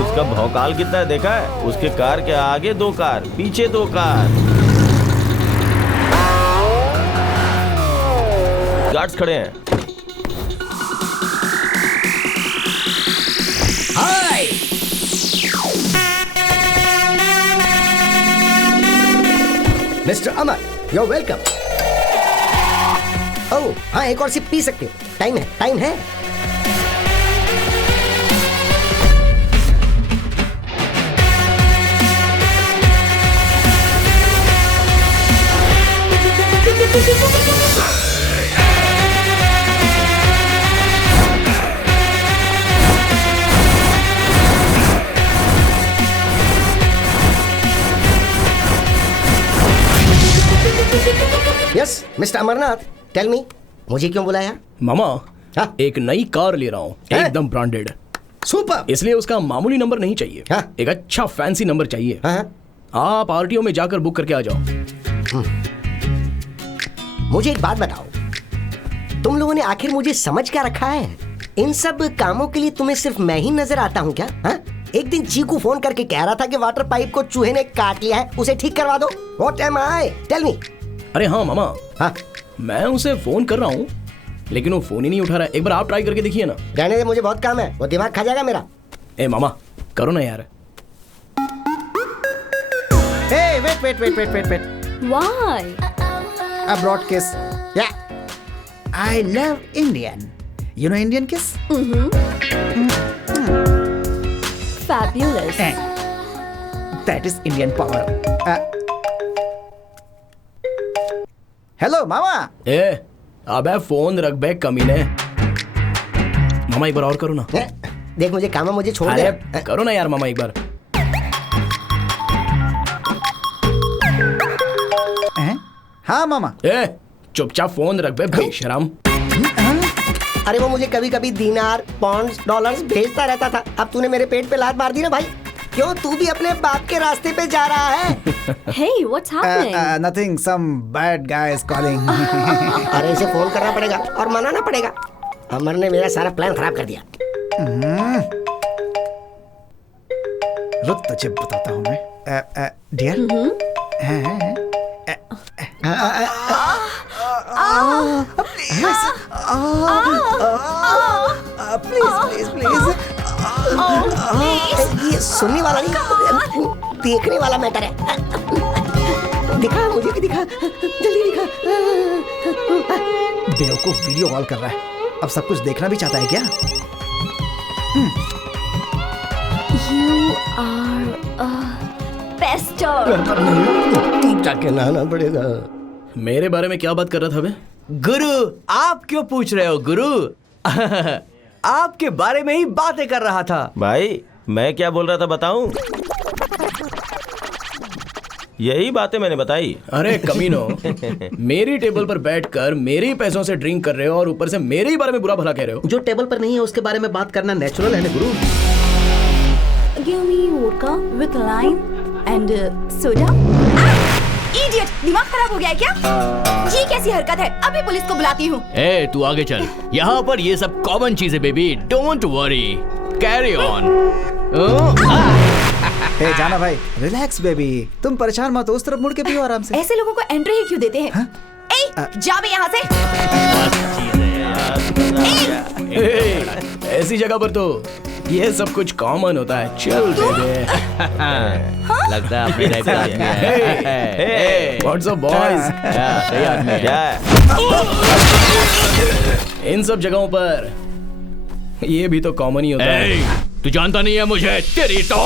उसका भौकाल कितना है देखा है? उसके कार के आगे 2 कार, पीछे 2 कार। गार्ड्स खड़े हैं। Hi mister Amar, you welcome. Oh हाँ, एक और सिप पी सकते हो। टाइम है, टाइम है। Yes mister Amarnath, tell me, मुझे क्यों बुलाया? मामा हाँ? एक नई कार ले रहा हूँ, हैं? एकदम ब्रांडेड। सुपर। इसलिए उसका मामूली नंबर नहीं चाहिए, हाँ? एक अच्छा फैंसी नंबर चाहिए। हाँ? आप आरटीओ में जाकर बुक करके आ जाओ। मुझे एक बात बताओ, तुम लोगों ने आखिर मुझे समझ क्या रखा है? इन सब कामों के लिए तुम्हें सिर्फ मैं ही नजर आता हूँ क्या? हाँ? एक दिन चीकू फोन करके कह रहा था कि वाटर पाइप को चूहे ने काट लिया है, उसे ठीक करवा दो। What am I? Tell me. अरे हाँ मामा, हाँ? मैं उसे फोन कर रहा हूँ लेकिन वो फोन ही नहीं उठा रहा है। एक बार आप ट्राई करके देखिए ना। रहने दे, मुझे बहुत काम है, वो दिमाग खा जाएगा मेरा। ए मामा करो ना यार। Hey, wait. Why? A broad kiss. Yeah. I love Indian. You know Indian kiss? Fabulous. That is Indian power. Hello, Mama. ए अबे फोन रख बे कमीने। मामा एक बार और करो ना। देख मुझे काम है, मुझे छोड़ दे। अरे करो ना यार मामा एक बार। हाँ मामा। ए चुपचाप फोन रख बे बेशरम। अरे वो मुझे कभी कभी दिनार, पाउंड्स, डॉलर्स भेजता रहता था। अब तूने मेरे पेट पे लात मार दी ना भाई। क्यों, तू भी अपने बाप के रास्ते पे जा रहा है? Hey, what's happening? Nothing. Some bad guy is calling. अरे इसे फोन करना पड़ेगा और मनाना पड़ेगा। अमर ने मेरा सारा प्लान खराब कर दिया। रुक तुझे बताता हूँ मैं। डियर। प्लीज। ये सुनने वाला नहीं, देखने वाला मैटर है। दिखा, मुझे भी दिखा, जल्दी दिखा। बेवकूफ वीडियो कॉल कर रहा है, अब सब कुछ देखना भी चाहता है क्या? You are a pester. जाके नहाना पड़ेगा। मेरे बारे में क्या बात कर रहा था बे? गुरु, आप क्यों पूछ रहे हो गुरु? आपके बारे में ही बातें कर रहा था। भाई मैं क्या बोल रहा था बताऊं? यही बातें मैंने बताई। अरे कमीनो, मेरी टेबल पर बैठकर मेरे ही पैसों से ड्रिंक कर रहे हो और ऊपर से मेरे ही बारे में बुरा भला कह रहे हो। जो टेबल पर नहीं है उसके बारे में बात करना नेचुरल है ना गुरु? Give me vodka with lime and soda. Idiot, दिमाग खराब हो गया है क्या? ये कैसी हरकत है? अभी पुलिस को बुलाती हूँ। ए तू आगे चल, यहाँ पर ये सब कॉमन चीज है baby, don't worry, carry on. Hey जाना भाई, रिलैक्स बेबी, तुम परेशान मत हो, उस तरफ मुड़ के पियो आराम से। ऐसे लोगों को एंट्री ही क्यों देते हैं? जा बे यहाँ से। ऐसी जगह पर तो ये सब कुछ कॉमन होता है। चल बेबी। लगता है अपने टाइप का आदमी है। What's up boys? सही आदमी है। इन सब जगहों पर ये भी तो कॉमन ही होता है। तू जानता नहीं है मुझे, तेरी तो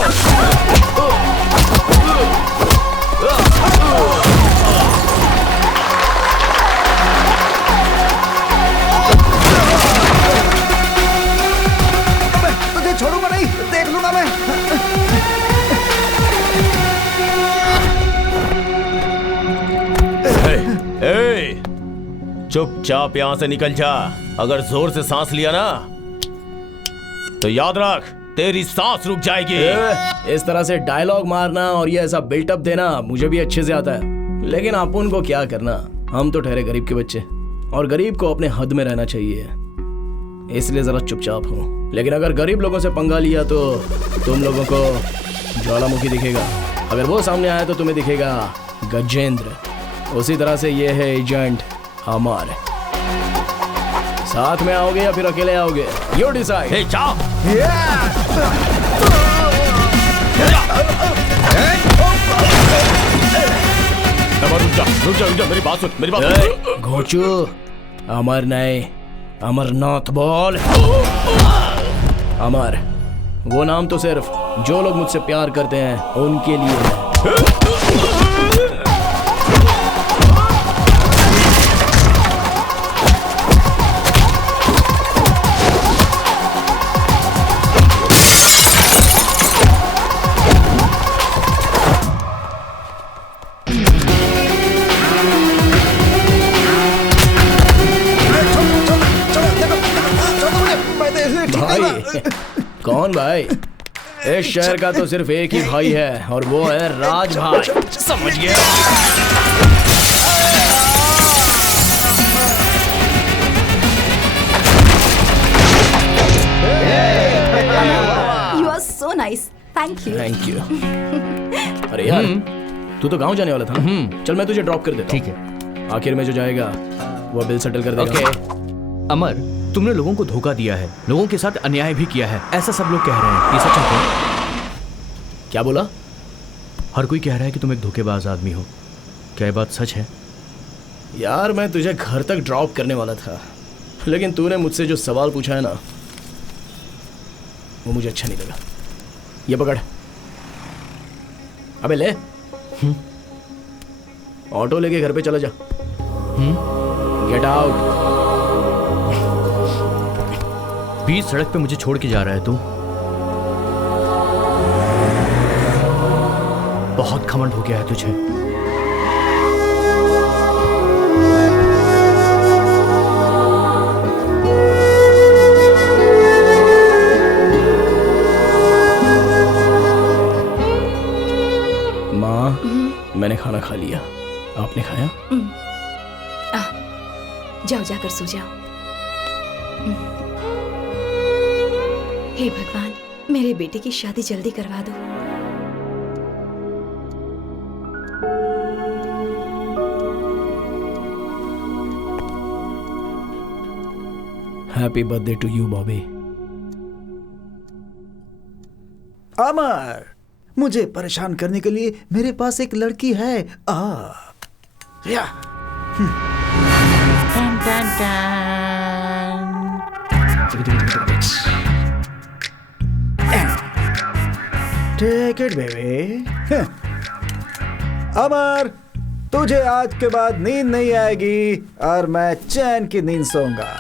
तुझे छोड़ूंगा नहीं, देख लूंगा मैं। चुपचाप यहाँ से निकल जा। अगर जोर से सांस लिया ना तो याद रख तेरी सांस रुक जाएगी। इस तरह से डायलॉग मारना और ये ऐसा बिल्टअप देना मुझे भी अच्छे से आता है, लेकिन अपन को क्या करना, हम तो ठहरे गरीब के बच्चे और गरीब को अपने हद में रहना चाहिए। इसलिए जरा चुपचाप हूँ। लेकिन अगर गरीब लोगों से पंगा लिया तो तुम लोगों को ज्वालामुखी दिखेगा, अगर वो सामने आया तो तुम्हें दिखेगा गजेंद्र। उसी तरह से ये है एजेंट अमर। साथ में आओगे या फिर अकेले आओगे? You decide. हे जाओ। रुक जा, मेरी बात सुन, मेरी बात सुन। घोचू, अमर नहीं, अमरनाथ बोल। अमर, वो नाम तो सिर्फ जो लोग मुझसे प्यार करते हैं उनके लिए है। भाई, कौन भाई? इस शहर का तो सिर्फ एक ही भाई है और वो है राज भाई। समझ गया? You are so nice. Thank you. Thank you. अरे यार, तू तो गांव जाने वाला था ना? चल मैं तुझे ड्रॉप कर देता हूँ। ठीक है। आखिर में जो जाएगा वो बिल सेटल कर देगा। ओके। अमर, तुमने लोगों को धोखा दिया है, लोगों के साथ अन्याय भी किया है, ऐसा सब लोग कह रहे हैं। ये सच है? क्या बोला? हर कोई कह रहा है कि तुम एक धोखेबाज आदमी हो। क्या ये बात सच है? यार मैं तुझे घर तक ड्रॉप करने वाला था, लेकिन तूने मुझसे जो सवाल पूछा है ना, वो मुझे अच्छा नहीं लगा। ये पकड़। अबे ले। ऑटो लेके घर पे चला जा। Get out. बीच सड़क पे मुझे छोड़ के जा रहा है तू? बहुत घमंड हो गया है तुझे। माँ, मैंने खाना खा लिया, आपने खाया? जाओ, जाकर सो जाओ। हे भगवान, मेरे बेटे की शादी जल्दी करवा दो। Happy birthday to you Bobby. Amar, मुझे परेशान करने के लिए मेरे पास एक लड़की है। या। Take it baby. अमर, तुझे आज के बाद नींद नहीं आएगी और मैं चैन की नींद सोऊंगा।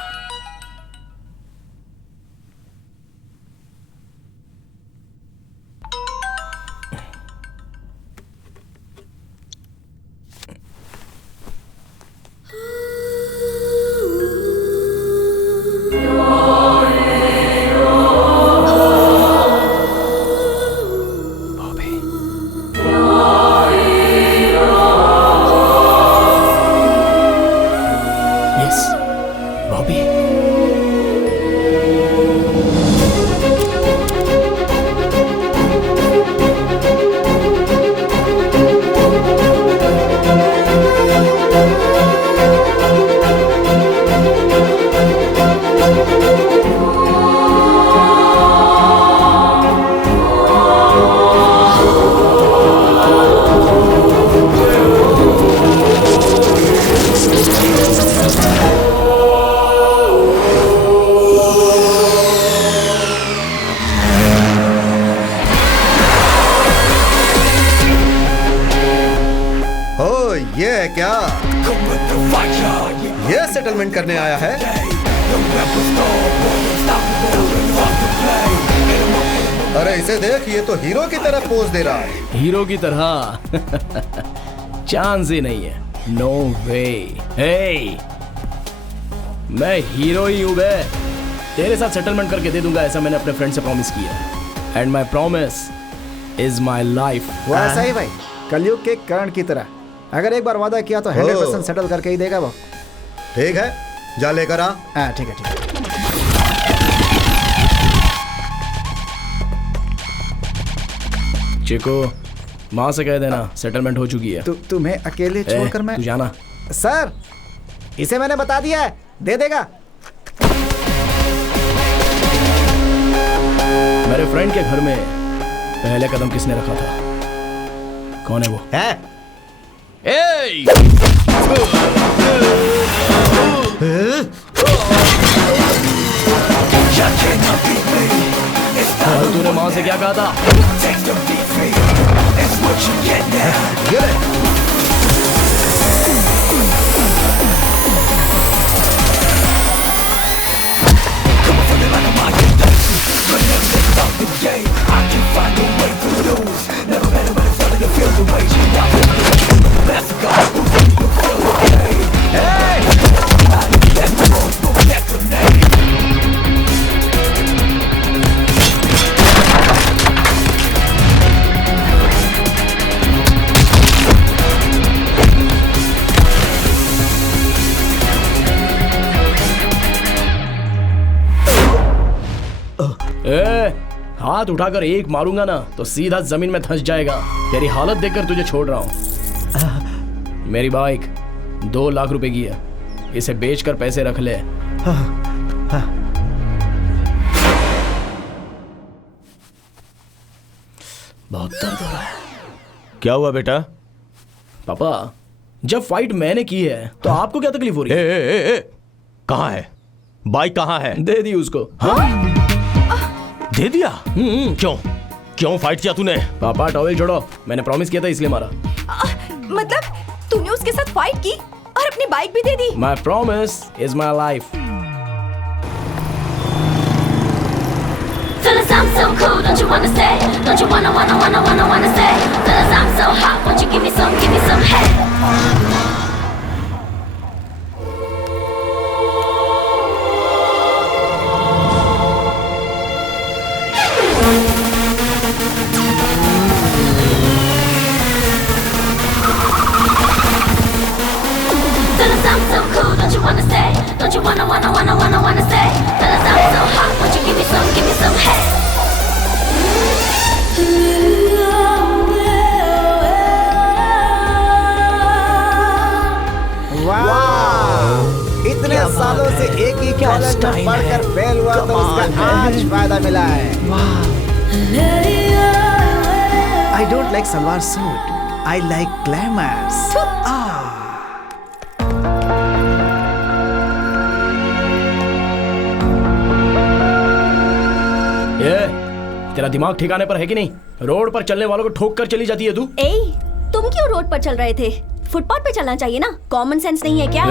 क्या ये सेटलमेंट करने आया है? अरे इसे देख, ये तो हीरो की तरह पोज दे रहा है। हीरो की तरह? चांस ही नहीं है। नो वे। हे, मैं हीरो ही हूं बे। तेरे साथ सेटलमेंट करके दे दूंगा, ऐसा मैंने अपने फ्रेंड से प्रॉमिस किया। And my promise is my life. वैसा ही भाई, कलयुग के कर्ण की तरह। अगर एक बार वादा किया तो 100% सेटल करके ही देगा वो। ठीक है, जा लेकर आ। हाँ ठीक है ठीक है। चिको, माँ से कह देना सेटलमेंट हो चुकी है। तुम्हें अकेले छोड़कर मैं तू जाना। सर, इसे मैंने बता दिया है, दे देगा। मेरे फ्रेंड के घर में पहले कदम किसने रखा था? कौन है वो? तूने माँ से क्या कहा था? हाथ उठाकर एक मारूंगा ना तो सीधा जमीन में धंस जाएगा। तेरी हालत देखकर तुझे छोड़ रहा हूं। मेरी बाइक 2 लाख रुपए की है, इसे बेचकर पैसे रख ले। बहुत दर्द हो रहा है। क्या हुआ बेटा? पापा, जब फाइट मैंने की है तो आपको क्या तकलीफ हो रही है? कहाँ है बाइक? कहाँ है? दे दी उसको। हाँ? दे दिया? क्यों क्यों फाइट किया तूने? पापा टॉवेल छोड़ो, मैंने प्रॉमिस किया था इसलिए मारा। मतलब तूने उसके साथ फाइट की और अपनी बाइक भी दे दी? My promise is my life. Fellas, I'm so cool, don't you wanna stay? Don't you wanna stay? Fellas, I'm so hot, won't you give me some head? Fellas, I'm so cool, don't you wanna stay? Don't you wanna stay? Fellas, I'm so hot, won't you give me some head? वाह! इतने सालों से एक ही college में पढ़कर fail हुआ तो उसका आज फायदा मिला है। I don't like salwar suit, I like glamours. तेरा दिमाग ठिकाने पर है कि नहीं? रोड पर चलने वालों को ठोक कर चली जाती है तू। तुम क्यों रोड पर चल रहे थे? फुटपाथ पे चलना चाहिए ना। कॉमन सेंस नहीं है क्या?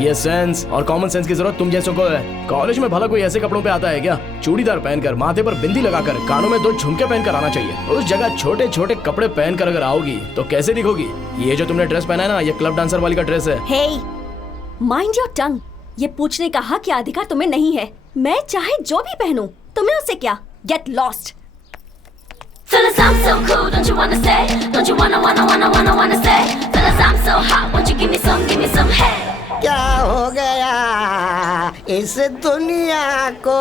ये सेंस और कॉमन सेंस की जरूरत तुम जैसों को है। कॉलेज में भला कोई ऐसे कपड़ों पे आता है क्या? चूड़ीदार पहनकर, माथे पर बिंदी लगाकर, कानों में 2 झुमके पहनकर आना चाहिए। उस जगह छोटे छोटे कपड़े पहनकर अगर आओगी तो कैसे दिखोगी? ये जो तुमने ड्रेस पहना है ना, ये क्लब डांसर वाली का ड्रेस है। Hey, mind your tongue. ये पूछने का हक या अधिकार तुम्हें नहीं है। मैं चाहे जो भी पहनूं, तुम्हें उससे क्या? Get lost. Fellas, I'm so cool, don't you wanna stay? Don't you wanna stay? Fellas, I'm so hot, won't you give me some head? क्या हो गया इस दुनिया को?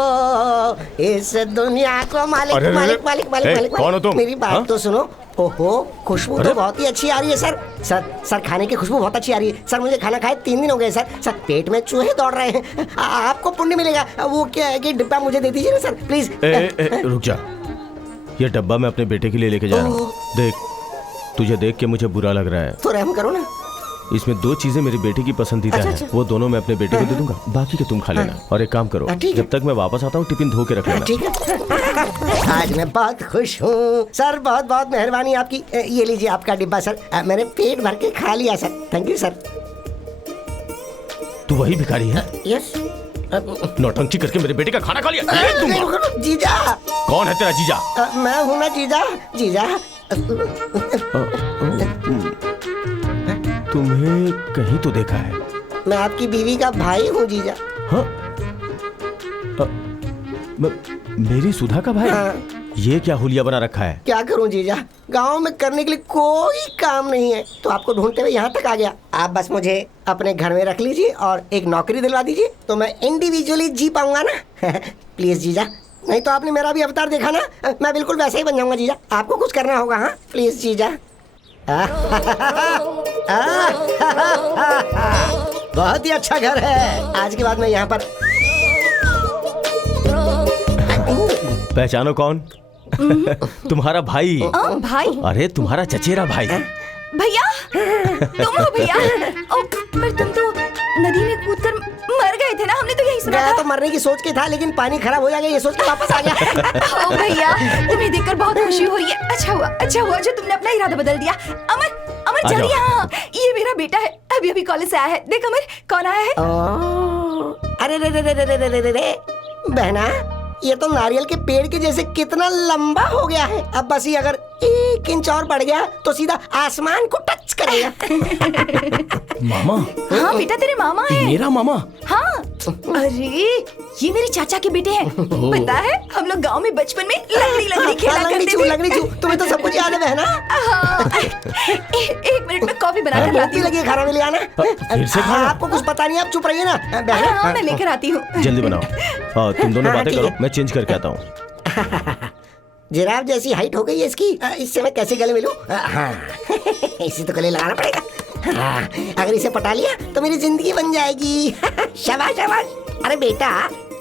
मालिक अरे, मालिक मालिक मालिक मालिक कौन हो तुम? मेरी बात हाँ? तो सुनो। ओहो, खुशबू तो बहुत ही अच्छी आ रही है सर। सर खाने की खुशबू बहुत अच्छी आ रही है सर। मुझे खाना खाए 3 दिन हो गए सर। पेट में चूहे दौड़ रहे हैं। आपको पुण्य मिलेगा। वो क्या है कि डिब्बा मुझे दे दीजिए ना सर, प्लीज। रुक जा, ये डब्बा मैं अपने बेटे के लिए लेके जा रहा हूँ। देख, तुझे देख के मुझे बुरा लग रहा है तो रहम करो ना। इसमें 2 चीजें मेरी बेटे की पसंदीदा हैं। वो दोनों मैं अपने बेटे को दे दूंगा, बाकी के तुम खा लेना। और एक काम करो, जब तक मैं वापस आता हूँ टिफिन धो के रख लेना। ठीक है। आज मैं बहुत खुश हूँ सर। बहुत बहुत मेहरबानी आपकी। ये लीजिए आपका डिब्बा सर। मैंने पेट भर के खा लिया सर। Thank you sir. तू वही भिखारी है? यस। नौटंकी करके मेरे बेटे का खाना खा लिया। जीजा। कौन है तेरा जीजा? मैं हूँ ना जीजा। तुम्हें कहीं तो देखा है। मैं आपकी बीवी का भाई हूँ जीजा। हाँ? मेरी सुधा का भाई? हाँ। ये क्या हुलिया बना रखा है? क्या करूँ जीजा, गांव में करने के लिए कोई काम नहीं है तो आपको ढूंढते हुए यहाँ तक आ गया। आप बस मुझे अपने घर में रख लीजिए और एक नौकरी दिलवा दीजिए तो मैं इंडिविजुअली जी पाऊंगा ना। प्लीज जीजा, नहीं तो आपने मेरा भी अवतार देखा ना, मैं बिल्कुल वैसे ही बन जाऊंगा जीजा। आपको कुछ करना होगा। हाँ प्लीज जीजा। बहुत ही अच्छा घर है। आज के बाद मैं यहाँ पर। पहचानो कौन? तुम्हारा भाई। भाई? अरे तुम्हारा चचेरा भाई। भैया, तुम हो भैया? ओ, पर तुम तो नदी में कूदकर मर गए थे ना, हमने तो यही सुना मैं था। तो मरने की सोच के था, लेकिन पानी खराब हो जाएगा ये सोच के वापस आ गया। ओ भैया, तुम्हें देखकर बहुत खुशी हो रही है। अच्छा हुआ जो तुमने अपना इरादा बदल दिया। अमर जल्दी यहाँ, ये मेरा बेटा है, अभी अभी कॉलेज से आया है। देख अमर, कौन आया है? अरे रे बहना, ये तो नारियल के पेड़ के जैसे कितना लंबा हो गया है। अब बस ये अगर 1 इंच और बढ़ गया तो सीधा आसमान को टच करेगा। मामा? हाँ बेटा, तेरे मामा है। मेरा मामा? हाँ। अरे ये मेरे चाचा के बेटे हैं। पता है, हम लोग गांव में बचपन में लंगड़ी खेला करते थे। लंगड़ी चू, तुम्हें तो सब कुछ याद है बहना। हाँ। एक मिनट में कॉफी बना कर लाती हूँ। लगी खाना में ले आना। फिर से खाना? आपको कुछ पता नहीं, आप चुप रहिए ना बहना। हाँ, मैं लेकर आती हूँ। जल्दी बनाओ। तुम दोनों बातें करो, मैं चेंज करके आता हूँ। जिराफ जैसी हाइट हो गई है इसकी, इससे मैं कैसे गले मिलूं? हाँ इसे तो गले लगाना पड़ेगा। हाँ, अगर इसे पटा लिया तो मेरी जिंदगी बन जाएगी। शाबाश शाबाश। अरे बेटा,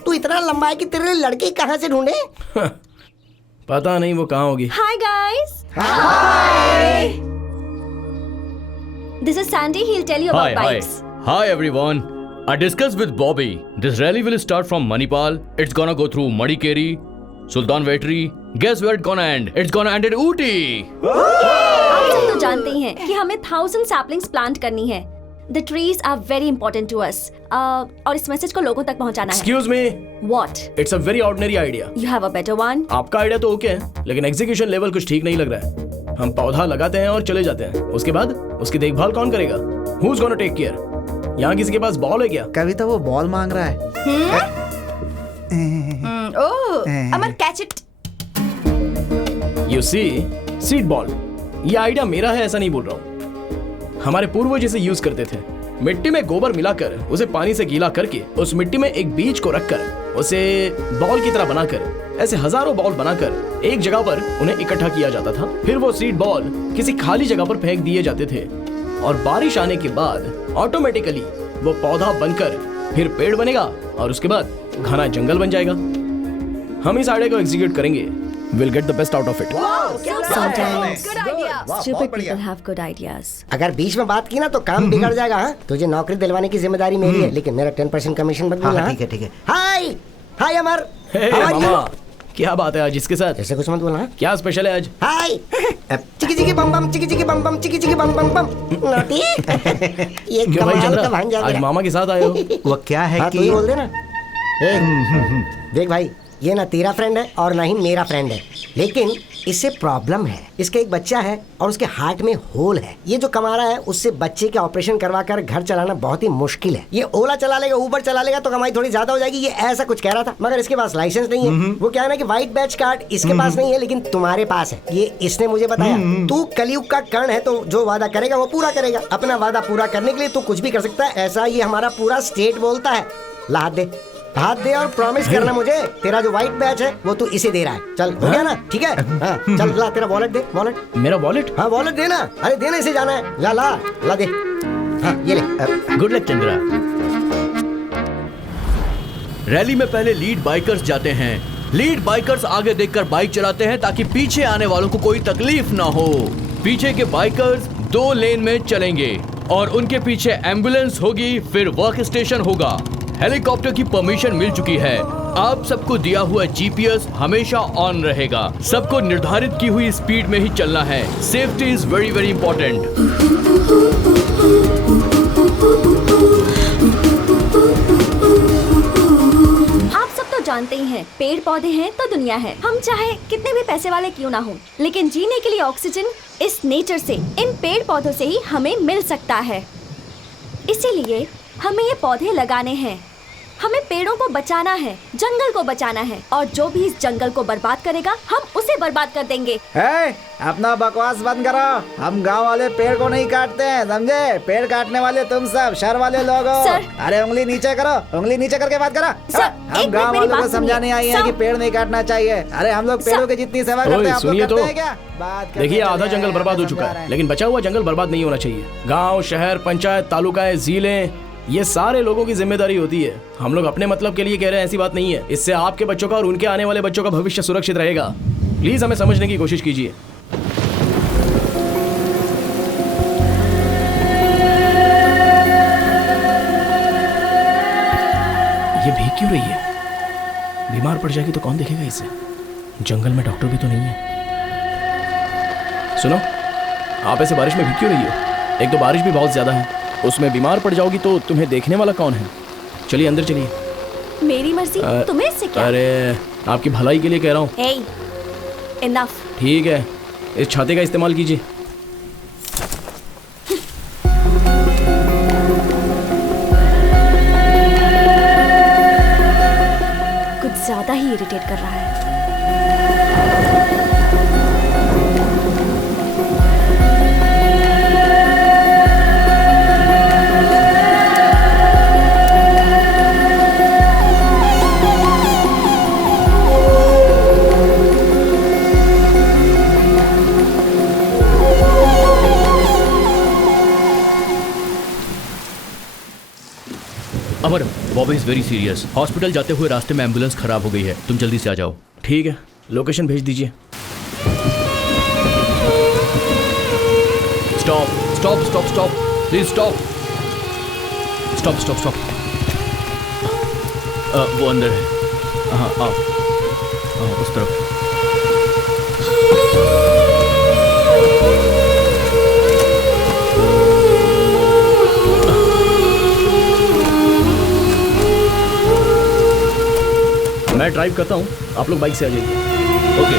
तू इतना लंबा है कि तेरे लिए लड़की कहाँ से ढूंढे? पता नहीं वो कहाँ होगी। Hi guys. Hi. This is Sandy. He'll tell you about bikes. Hi everyone. I discussed with Bobby. This rally will start from Manipal. It's gonna go through Madikeri, Sultan Vetri. Guess where it's gonna end? It's gonna end at Ooty. आप सब तो जानते ही हैं कि हमें 1000 saplings plant करनी है। The trees are very important to us. और इस मैसेज को लोगों तक पहुंचाना है। Excuse me. What? It's a very ordinary idea. You have a better one? आपका आइडिया तो ओके है, लेकिन एग्जीक्यूशन लेवल कुछ ठीक नहीं लग रहा है। हम पौधा लगाते हैं और चले जाते हैं, उसके बाद उसकी देखभाल कौन करेगा? Who's gonna take care? यहाँ किसी के पास बॉल है क्या? कभी तो वो बॉल मांग रहा है। Amar catch it. You see, seed ball. ये आइडिया मेरा है ऐसा नहीं बोल रहा हूँ। हमारे पूर्वज इसे यूज करते थे। मिट्टी में गोबर मिलाकर उसे पानी से गीला करके उस मिट्टी में एक बीज को रखकर उसे बॉल की तरह बनाकर ऐसे हजारों बॉल बनाकर एक जगह पर उन्हें इकट्ठा किया जाता था। फिर वो सीड बॉल किसी खाली जगह पर फेंक दिए जाते थे और बारिश आने के बाद ऑटोमेटिकली वो पौधा बनकर फिर पेड़ बनेगा और उसके बाद घना जंगल बन जाएगा। हम इस आइडिया को एग्जीक्यूट करेंगे। We'll get the best out of it. Sometimes stupid people have good ideas. अगर बीच में बात की ना तो काम बिगड़ जाएगा। हाँ, तुझे नौकरी दिलवाने की जिम्मेदारी मेरी है, लेकिन मेरा 10% कमीशन मत बोलना। ठीक है। हाय अमर। मामा, क्या बात है आज इसके साथ? ऐसे कुछ मत बोलना। क्या स्पेशल है आज? हाय चिकी बम बम चिकी बम बम चिकी बम बम बम। नोटी ये क्यों भाई कमाल का चंद्रा, भांजा आज मामा के साथ आए हो? वो क्या है हाँ, कि तू ही बोल देना। देख भाई, ये ना तेरा फ्रेंड है और ना ही मेरा फ्रेंड है, लेकिन इससे प्रॉब्लम है। इसका एक बच्चा है और उसके हार्ट में होल है। ये जो कमा रहा है उससे बच्चे के ऑपरेशन करवा कर घर चलाना बहुत ही मुश्किल है। ये ओला चला लेगा, उबर चला लेगा तो कमाई थोड़ी ज्यादा हो जाएगी, ये ऐसा कुछ कह रहा था। मगर इसके पास लाइसेंस नहीं है। वो क्या है ना कि व्हाइट बैच कार्ड इसके पास नहीं है, लेकिन तुम्हारे पास है। ये इसने मुझे बताया। तू कलयुग का कर्ण है, तो जो वादा करेगा वो पूरा करेगा। अपना वादा पूरा करने के लिए तू कुछ भी कर सकता है, ऐसा ये हमारा पूरा स्टेट बोलता है। ला हाथ दे और प्रॉमिस करना मुझे, तेरा जो व्हाइट बैच है वो तू इसे दे रहा है। चल हो गया ना? ठीक है। हाँ, चल ला तेरा वॉलेट दे। वॉलेट? मेरा वॉलेट? हाँ वॉलेट देना। अरे देना, इसे जाना है। ला दे। हाँ ये ले। Good luck Chandra. रैली में पहले लीड बाइकर्स जाते हैं। लीड बाइकर्स आगे देखकर बाइक चलाते हैं ताकि पीछे आने वालों को कोई तकलीफ ना हो। पीछे के बाइकर्स 2 लेन में चलेंगे और उनके पीछे एम्बुलेंस होगी, फिर वर्क स्टेशन होगा। हेलीकॉप्टर की परमिशन मिल चुकी है। आप सबको दिया हुआ जीपीएस हमेशा ऑन रहेगा। सबको निर्धारित की हुई स्पीड में ही चलना है। Safety is very very important. आप सब तो जानते ही हैं, पेड़ पौधे हैं तो दुनिया है। हम चाहे कितने भी पैसे वाले क्यों ना हो, लेकिन जीने के लिए ऑक्सीजन इस नेचर से, इन पेड़ पौधों से ही हमें मिल सकता है। इसीलिए हमें ये पौधे लगाने हैं। हमें पेड़ों को बचाना है, जंगल को बचाना है, और जो भी इस जंगल को बर्बाद करेगा हम उसे बर्बाद कर देंगे। अपना बकवास बंद करो। हम गांव वाले पेड़ को नहीं काटते हैं, समझे? पेड़ काटने वाले तुम सब शहर वाले लोग हो। अरे उंगली नीचे करो, उंगली नीचे करके बात करो। हम गांव वालों को समझाने आई हैं कि पेड़ नहीं काटना चाहिए। अरे हम लोग पेड़ों की जितनी सेवा करते हैं, आप लोग करते हैं क्या? देखिए, आधा जंगल बर्बाद हो चुका है, लेकिन बचा हुआ जंगल बर्बाद नहीं होना चाहिए। गांव, शहर, पंचायत, तालुकाएं, जिले, ये सारे लोगों की जिम्मेदारी होती है। हम लोग अपने मतलब के लिए कह रहे हैं, ऐसी बात नहीं है। इससे आपके बच्चों का और उनके आने वाले बच्चों का भविष्य सुरक्षित रहेगा। प्लीज हमें समझने की कोशिश कीजिए। ये भीग क्यों रही है? बीमार पड़ जाएगी तो कौन देखेगा इसे? जंगल में डॉक्टर भी तो नहीं है। सुनो, आप ऐसे बारिश में भीग क्यों रही हो? एक तो बारिश भी बहुत ज्यादा है, उसमें बीमार पड़ जाओगी तो तुम्हें देखने वाला कौन है? चलिए अंदर चलिए। मेरी मर्जी, तुम्हें इससे क्या? अरे आपकी भलाई के लिए कह रहा हूँ। Hey, enough. ठीक है, इस छाते का इस्तेमाल कीजिए। कुछ ज्यादा ही इरिटेट कर रहा है। Amar, Bobby is very serious. Hospital जाते हुए रास्ते में एम्बुलेंस खराब हो गई है, तुम जल्दी से आ जाओ। ठीक है, लोकेशन भेज दीजिए। Stop stop stop stop, please stop stop stop stop. वो अंदर है। हाँ आओ, उस तरफ। मैं ड्राइव करता हूँ, आप लोग बाइक से आ जाइए। Okay.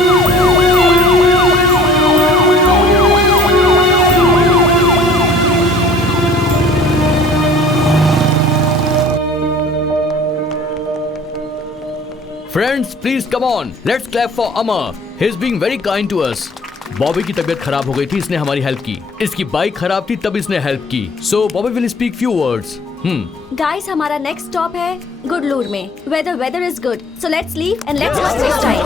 Friends please come on, let's clap for Amar. He is being very kind to us. Bobby की तबीयत खराब हो गई थी, इसने हमारी हेल्प की। इसकी बाइक खराब थी, तब इसने हेल्प की। So Bobby will speak few words. Guys, हमारा नेक्स्ट स्टॉप है गुडलूर में, where the weather is good. So let's leave and let's not waste time.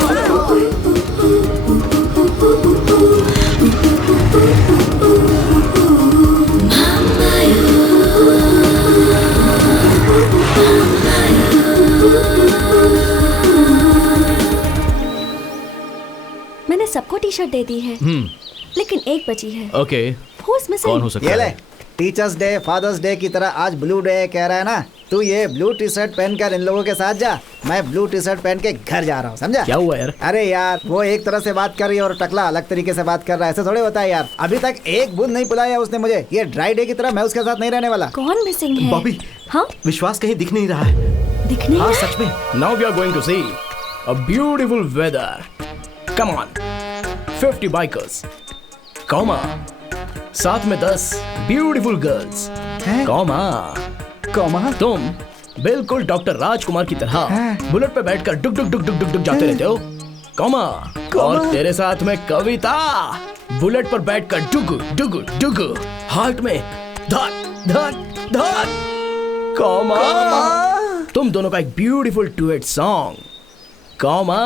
मैंने सबको टी शर्ट दे दी है, लेकिन एक बची है। Okay, Who's missing? कौन हो सकता ये ले, है? टीचर्स डे, फादर्स डे की तरह आज ब्लू डे कह रहा है ना? तू ये ब्लू टी शर्ट पहनकर इन लोगों के साथ जा, मैं ब्लू टी शर्ट पहन के घर जा रहा हूँ, समझा? क्या हुआ यार? अरे यार, वो एक तरह से बात कर रही है और टकला अलग तरीके से बात कर रहा है, ऐसे थोड़े होता है यार। अभी तक एक बूंद नहीं पिलाया उसने मुझे। ये ड्राई डे की तरह मैं उसके साथ नहीं रहने वाला। कौन मिसिंग है? बॉबी, हाँ, विश्वास कहीं दिख नहीं रहा है। दिख नहीं हाँ रहा? सच में। Now we are going to see a beautiful weather. Come on, 50 bikers. Come on. साथ में 10 ब्यूटीफुल गर्ल्स। कौमा, तुम बिल्कुल डॉक्टर राजकुमार की तरह बुलेट पे बैठकर डुक डुक डुक डुक डुक डुक जाते रहते हो। कौमा, और तेरे साथ में कविता बुलेट पर बैठकर डुग डुग डुग, हार्ट में धक धक धक। कौमा, तुम दोनों का एक ब्यूटीफुल डुएट सॉन्ग। कौमा,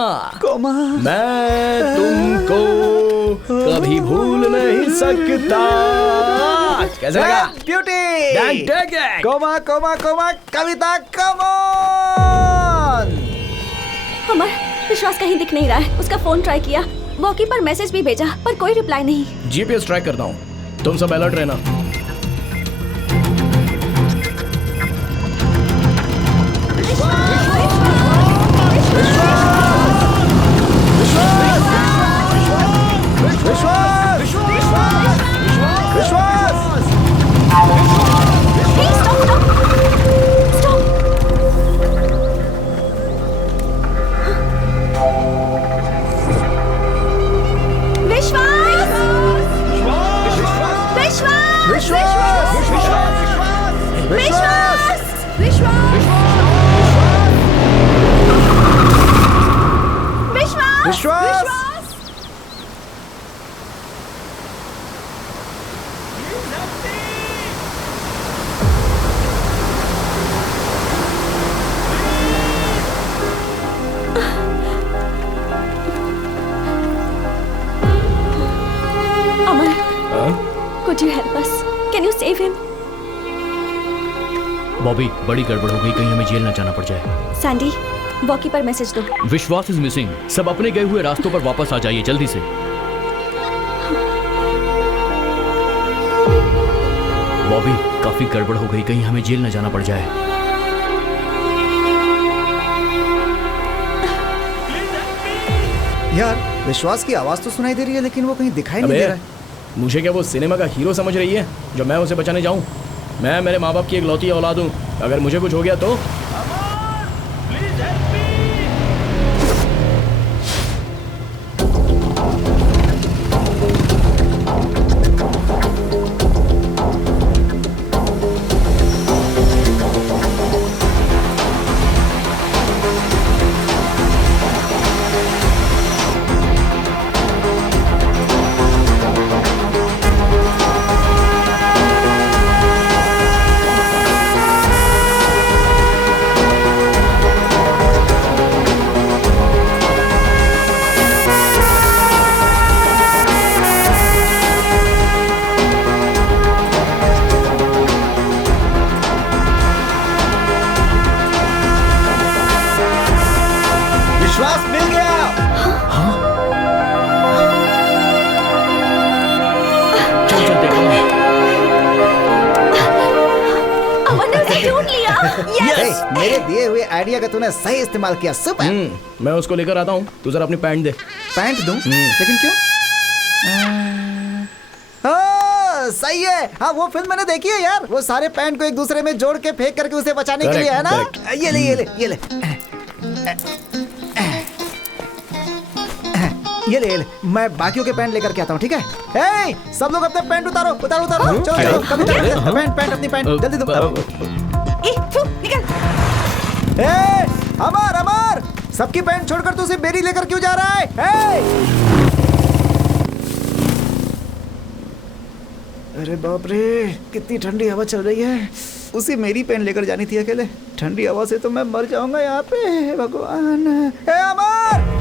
मैं तुमको कभी भूल नहीं सकता। कैसे लगा? Beauty, coma coma coma, Kavita come on. Amar, विश्वास कहीं दिख नहीं रहा है। उसका फोन ट्राई किया, वॉकी पर मैसेज भी भेजा, पर कोई रिप्लाई नहीं। जीपीएस ट्रैक करता हूँ, तुम सब अलर्ट रहना। विश्वास। अमर, could you help us? Can you save him? Bobby, बड़ी गड़बड़ हो गई, कहीं हमें जेल ना जाना पड़ जाए। सैंडी, वॉकी पर मैसेज दो। विश्वास इज मिसिंग। सब अपने गए हुए रास्तों पर वापस आ जाइए जल्दी से। बॉबी, काफी गड़बड़ हो गई, कहीं हमें जेल ना जाना पड़ जाए। यार विश्वास की आवाज तो सुनाई दे रही है लेकिन वो कहीं दिखाई नहीं दे रहा है। मुझे क्या वो सिनेमा का हीरो समझ रही है जो मैं उसे बचाने जाऊं? मैं मेरे माँ बाप की एक लौती औलाद हूं, अगर मुझे कुछ हो गया तो? विश्वास मिल गया। चल चल देखो। अमर ने उसे ढूंढ लिया। Yes! मेरे दिए हुए आइडिया का तूने सही इस्तेमाल किया। सुपर। मैं उसको लेकर आता हूँ, तू जरा अपनी पैंट दे। पैंट दूं? लेकिन क्यों? सही है। हाँ वो फिल्म मैंने देखी है यार, वो सारे पैंट को एक दूसरे में जोड़ के फेंक करके उसे बचाने के लिए है ना। ये ले ये ले ये ले ये ले ये ले। मैं बाकियों के पैंट लेकर के आता हूँ, ठीक है? हे, सब लोग अपने पैंट उतारो उतारो उतारो। चलो चलो कभी पैंट पैंट अपनी पैंट जल्दी दो। निकल। हे, अमर अमर, सबकी पैंट छोड़कर तू सिर्फ मेरी लेकर क्यों जा रहा है? हे! अरे बाप रे, कितनी ठंडी हवा चल रही है। उसी मेरी पेन लेकर जानी थी अकेले। ठंडी हवा से तो मैं मर जाऊंगा यहाँ पे। हे भगवान। हे अमर!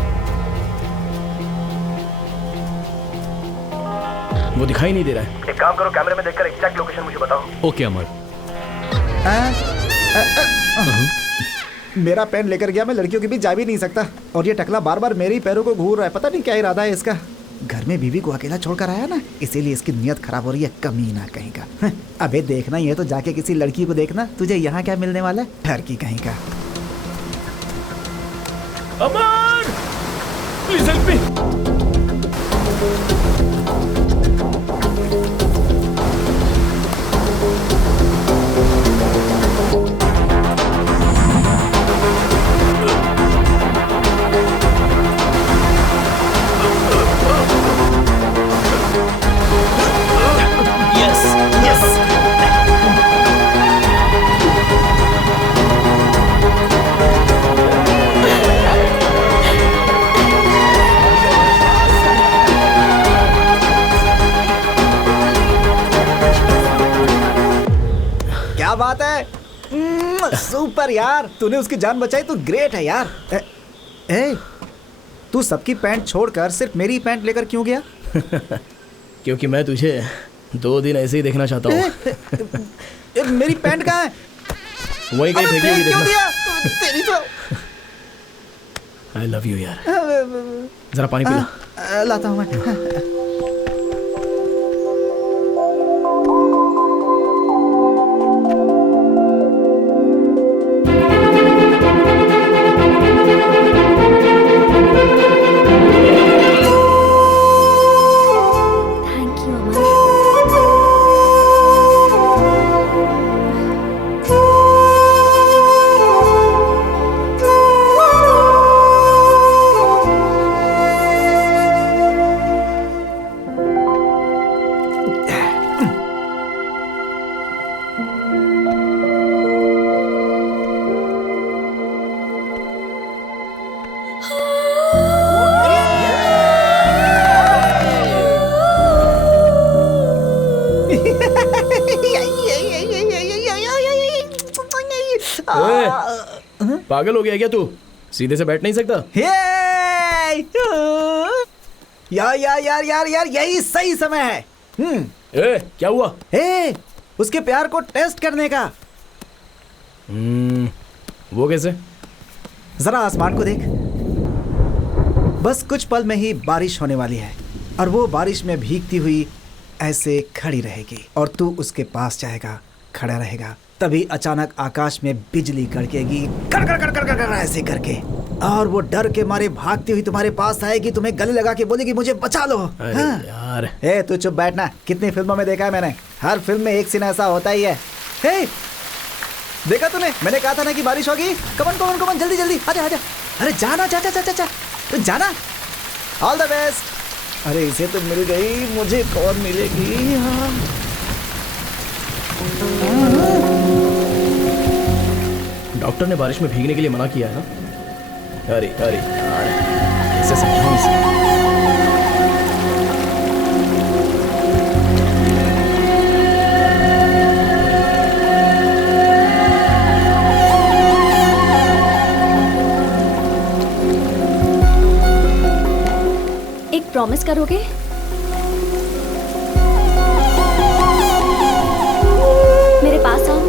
वो दिखाई नहीं दे रहा है। एक काम करो, कैमरे में देखकर एग्जैक्ट लोकेशन मुझे बताओ। ओके अमर। मेरा पेन लेकर गया, मैं लड़कियों के बीच जा भी नहीं सकता। और ये टकला बार बार मेरे ही पैरों को घूर रहा है, पता नहीं क्या इरादा है इसका। घर में बीवी को अकेला छोड़कर आया ना, इसीलिए इसकी नियत खराब हो रही है, कमीना कहीं का। अबे देखना ही है तो जाके किसी लड़की को देखना, तुझे यहाँ क्या मिलने वाला है, ठर की कहीं का। अमर, प्लीज हेल्प मी। क्या बात है, सुपर यार, तूने उसकी जान बचाई तो ग्रेट है यार। ए, तू सबकी पैंट छोड़कर सिर्फ मेरी पैंट लेकर क्यों गया? क्योंकि मैं तुझे 2 दिन ऐसे ही देखना चाहता हूँ। मेरी पैंट कहाँ है? वही कहीं फेंकी होगी, क्यों दिया? देखना। तेरी तो आई लव यू यार। जरा पानी पिला। लाता हूँ मैं। पागल हो गया क्या तू? सीधे से बैठ नहीं सकता? यार यही सही समय है। ए, क्या हुआ? उसके प्यार को टेस्ट करने का। वो कैसे? जरा आसमान को देख। बस कुछ पल में ही बारिश होने वाली है और वो बारिश में भीगती हुई ऐसे खड़ी रहेगी और तू उसके पास जाएगा, खड़ा रहेगा। तभी अचानक आकाश में बिजली कड़केगी, कर कर कर कर कर कर ऐसे करके, और वो डर के मारे भागती हुई तुम्हारे पास आएगी, तुम्हें गले लगा के बोलेगी मुझे बचा लो। यार तू चुप बैठना। कितनी फिल्मों में देखा है मैंने, हर फिल्म में एक सीन ऐसा होता ही है। देखा तूने? मैंने कहा था ना कि बारिश होगी। कमन जल्दी जल्दी आजा आजा। अरे जाना, जा जा जा जा, तो जाना। All the best. अरे इसे तो मिल गई, मुझे कौन मिलेगी? डॉक्टर ने बारिश में भीगने के लिए मना किया है ना? अरे अरे यार, ऐसे समझाऊं इसे? एक प्रॉमिस करोगे? मेरे पास आओ।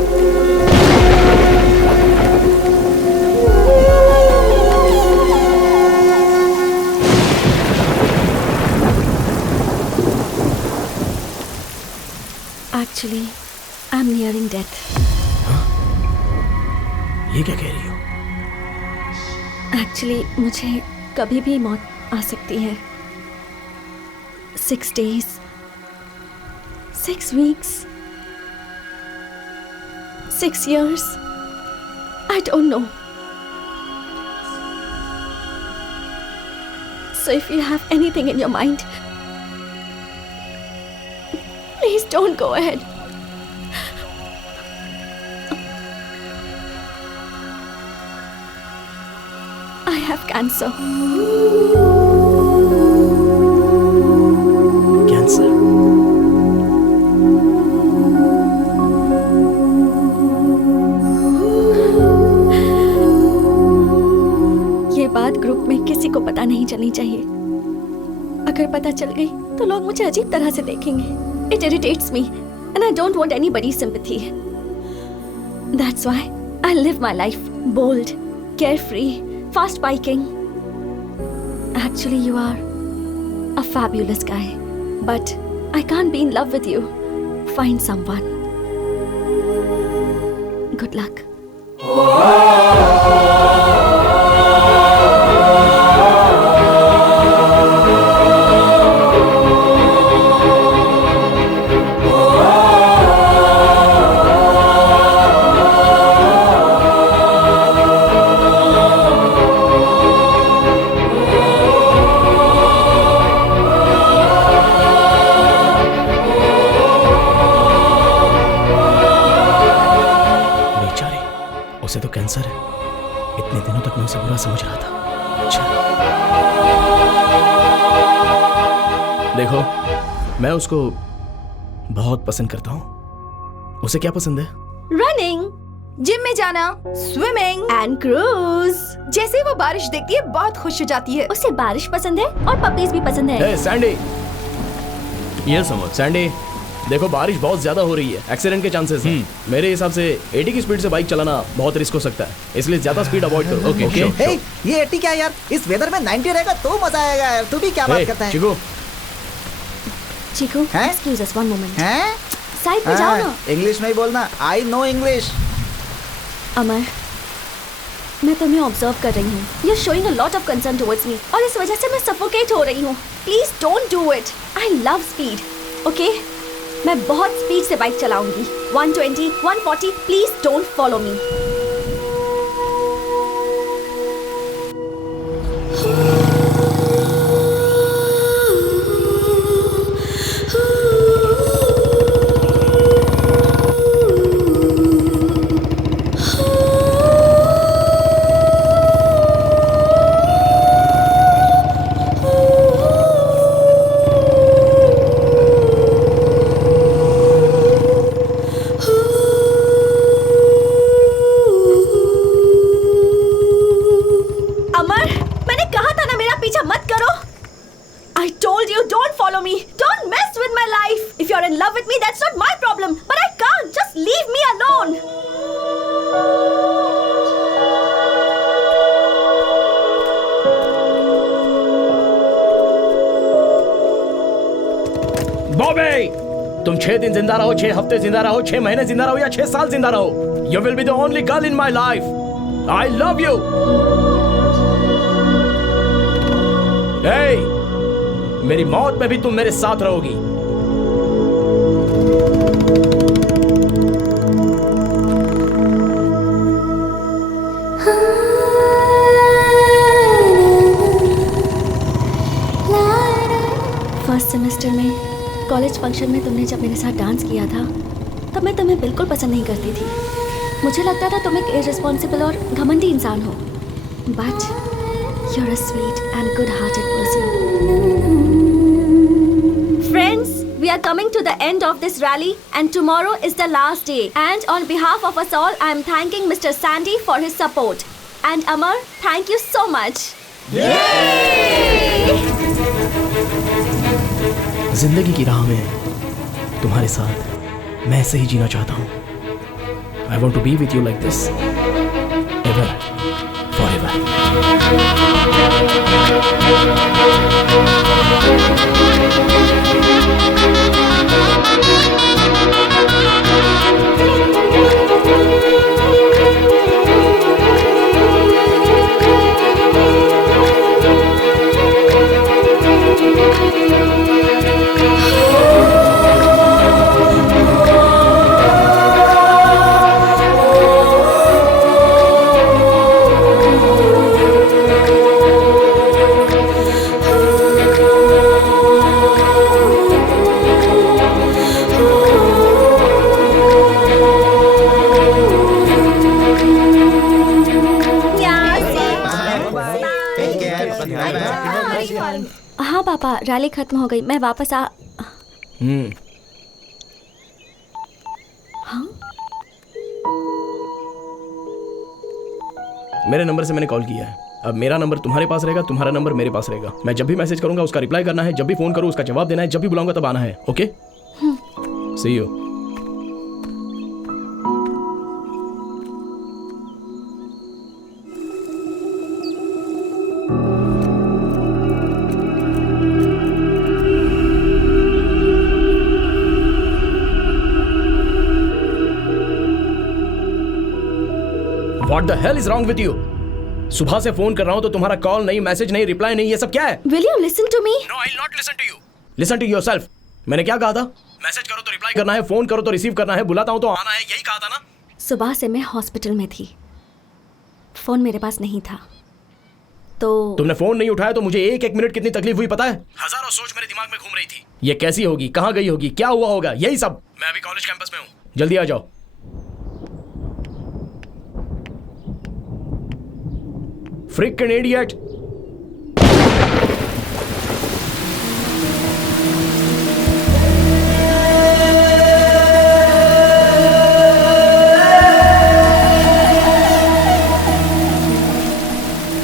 Actually, I'm nearing death. ये क्या कह रही हो? Actually, मुझे कभी भी मौत आ सकती है। 6 days, 6 weeks, 6 years. I don't know. So if you have anything in your mind, please don't go ahead. I have cancer. Cancer? ये बात ग्रुप में किसी को पता नहीं चलनी चाहिए। अगर पता चल गई तो लोग मुझे अजीब तरह से देखेंगे। It irritates me and I don't want anybody's sympathy. That's why I live my life bold, carefree, fast biking. Actually, you are a fabulous guy, but I can't be in love with you. Find someone. Good luck. उसे तो cancer है। इतने दिनों तक मैं उसे बुरा समझ रहा था। अच्छा। देखो, मैं उसको बहुत पसंद करता हूँ। उसे क्या पसंद है? रनिंग, जिम में जाना, स्विमिंग एंड क्रूज। जैसे ही वो बारिश देखती है बहुत खुश हो जाती है। उसे बारिश पसंद है और पपीज भी पसंद है। Hey, सैंडी, ये समझ। सैंडी, देखो बारिश बहुत ज्यादा हो रही है, एक्सीडेंट के चांसेस हैं। मेरे हिसाब से 80 की स्पीड से बाइक चलाना बहुत रिस्क हो सकता है, इसलिए ज्यादा स्पीड अवॉइड करो। ओके? ये 80 क्या यार, इस वेदर में 90 रहेगा तो मजा आएगा यार। तू भी क्या बात करता है? Chiku, excuse us one moment. Side में जाओ ना। इंग्लिश में ही बोलना। I know English. अमर, मैं तुम्हें ऑब्जर्व कर रही हूँ। You are showing a lot of concern towards me और इस वजह से मैं सफोकेट हो रही हूँ। Please don't do it. I love speed. Okay, मैं बहुत स्पीड से बाइक चलाऊंगी। 120, 140। Please don't follow me. told you, don't follow me. Don't mess with my life. If you're in love with me, that's not my problem. But I can't. Just leave me alone. Bobby, तुम 6 दिन जिंदा रहो, 6 हफ्ते जिंदा रहो, 6 महीने जिंदा रहो या 6 साल जिंदा रहो, you will be the only girl in my life. I love you. Hey, मेरी मौत में भी तुम मेरे साथ रहोगी. फर्स्ट सेमेस्टर में कॉलेज फंक्शन में तुमने जब मेरे साथ डांस किया था, तब मैं तुम्हें बिल्कुल पसंद नहीं करती थी. मुझे लगता था तुम एक इररिस्पॉन्सिबल और घमंडी इंसान हो. But you're a sweet and good-hearted person. Friends, we are coming to the end of this rally and tomorrow is the last day. And on behalf of us all, I am thanking Mr. Sandy for his support. And Amar, thank you so much. Yay! जिंदगी की राह में तुम्हारे साथ मैं ऐसे ही जीना चाहता हूँ. I want to be with you like this. Ever. Forever. हाँ पापा, रैली खत्म हो गई. मैं वापस आ. हाँ? मेरे नंबर से मैंने कॉल किया है. अब मेरा नंबर तुम्हारे पास रहेगा, तुम्हारा नंबर मेरे पास रहेगा. मैं जब भी मैसेज करूंगा उसका रिप्लाई करना है, जब भी फोन करूँ उसका जवाब देना है, जब भी बुलाऊंगा तब आना है. Okay? See you. What the hell is wrong with you? सुबह से फोन कर रहा हूँ तो तुम्हारा कॉल नहीं, मैसेज नहीं, रिप्लाई नहीं, ये सब क्या है? Will you listen to me? No, I'll not listen to you. Listen to yourself. मैंने क्या कहा था? मैसेज करो तो रिप्लाई करना है, फोन करो तो रिसीव करना है, बुलाता हूँ तो आना है, यही कहा था ना? सुबह से मैं हॉस्पिटल में थी, फोन मेरे पास नहीं था. तो तुमने फोन नहीं उठाया तो मुझे एक मिनट कितनी तकलीफ हुई पता है? हजारों सोच मेरे दिमाग में घूम रही थी. ये कैसी होगी, कहाँ गई होगी, क्या हुआ होगा, यही सब. मैं अभी कॉलेज कैंपस में हूँ, जल्दी आ जाओ. Freaking idiot!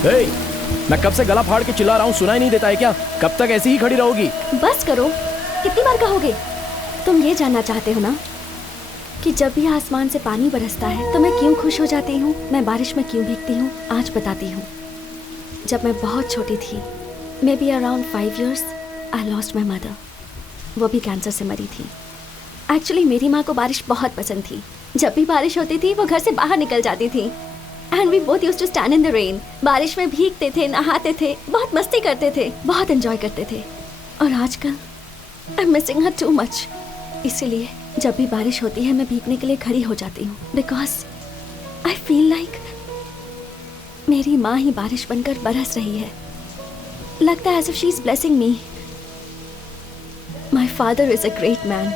Hey, मैं कब से गला फाड़ के चिल्ला रहा हूँ, सुनाई नहीं देता है क्या? कब तक ऐसी ही खड़ी रहोगी? बस करो, कितनी बार कहोगे? तुम ये जानना चाहते हो ना कि जब भी आसमान से पानी बरसता है तो मैं क्यों खुश हो जाती हूँ, मैं बारिश में क्यों भीगती हूँ? आज बताती हूँ. जब मैं बहुत छोटी थी, may be around 5 years, I lost my mother. वो भी कैंसर से मरी थी. एक्चुअली मेरी माँ को बारिश बहुत पसंद थी. जब भी बारिश होती थी वो घर से बाहर निकल जाती थी. And we both used to stand in the rain. बारिश में भीगते थे, नहाते थे, बहुत मस्ती करते थे, बहुत एंजॉय करते थे. और आजकल I am missing her too much. इसीलिए जब भी बारिश होती है मैं भीगने के लिए खड़ी हो जाती हूँ. बिकॉज आई फील लाइक मेरी माँ ही बारिश बनकर बरस रही है. लगता है as if she is blessing me. My father is a great man.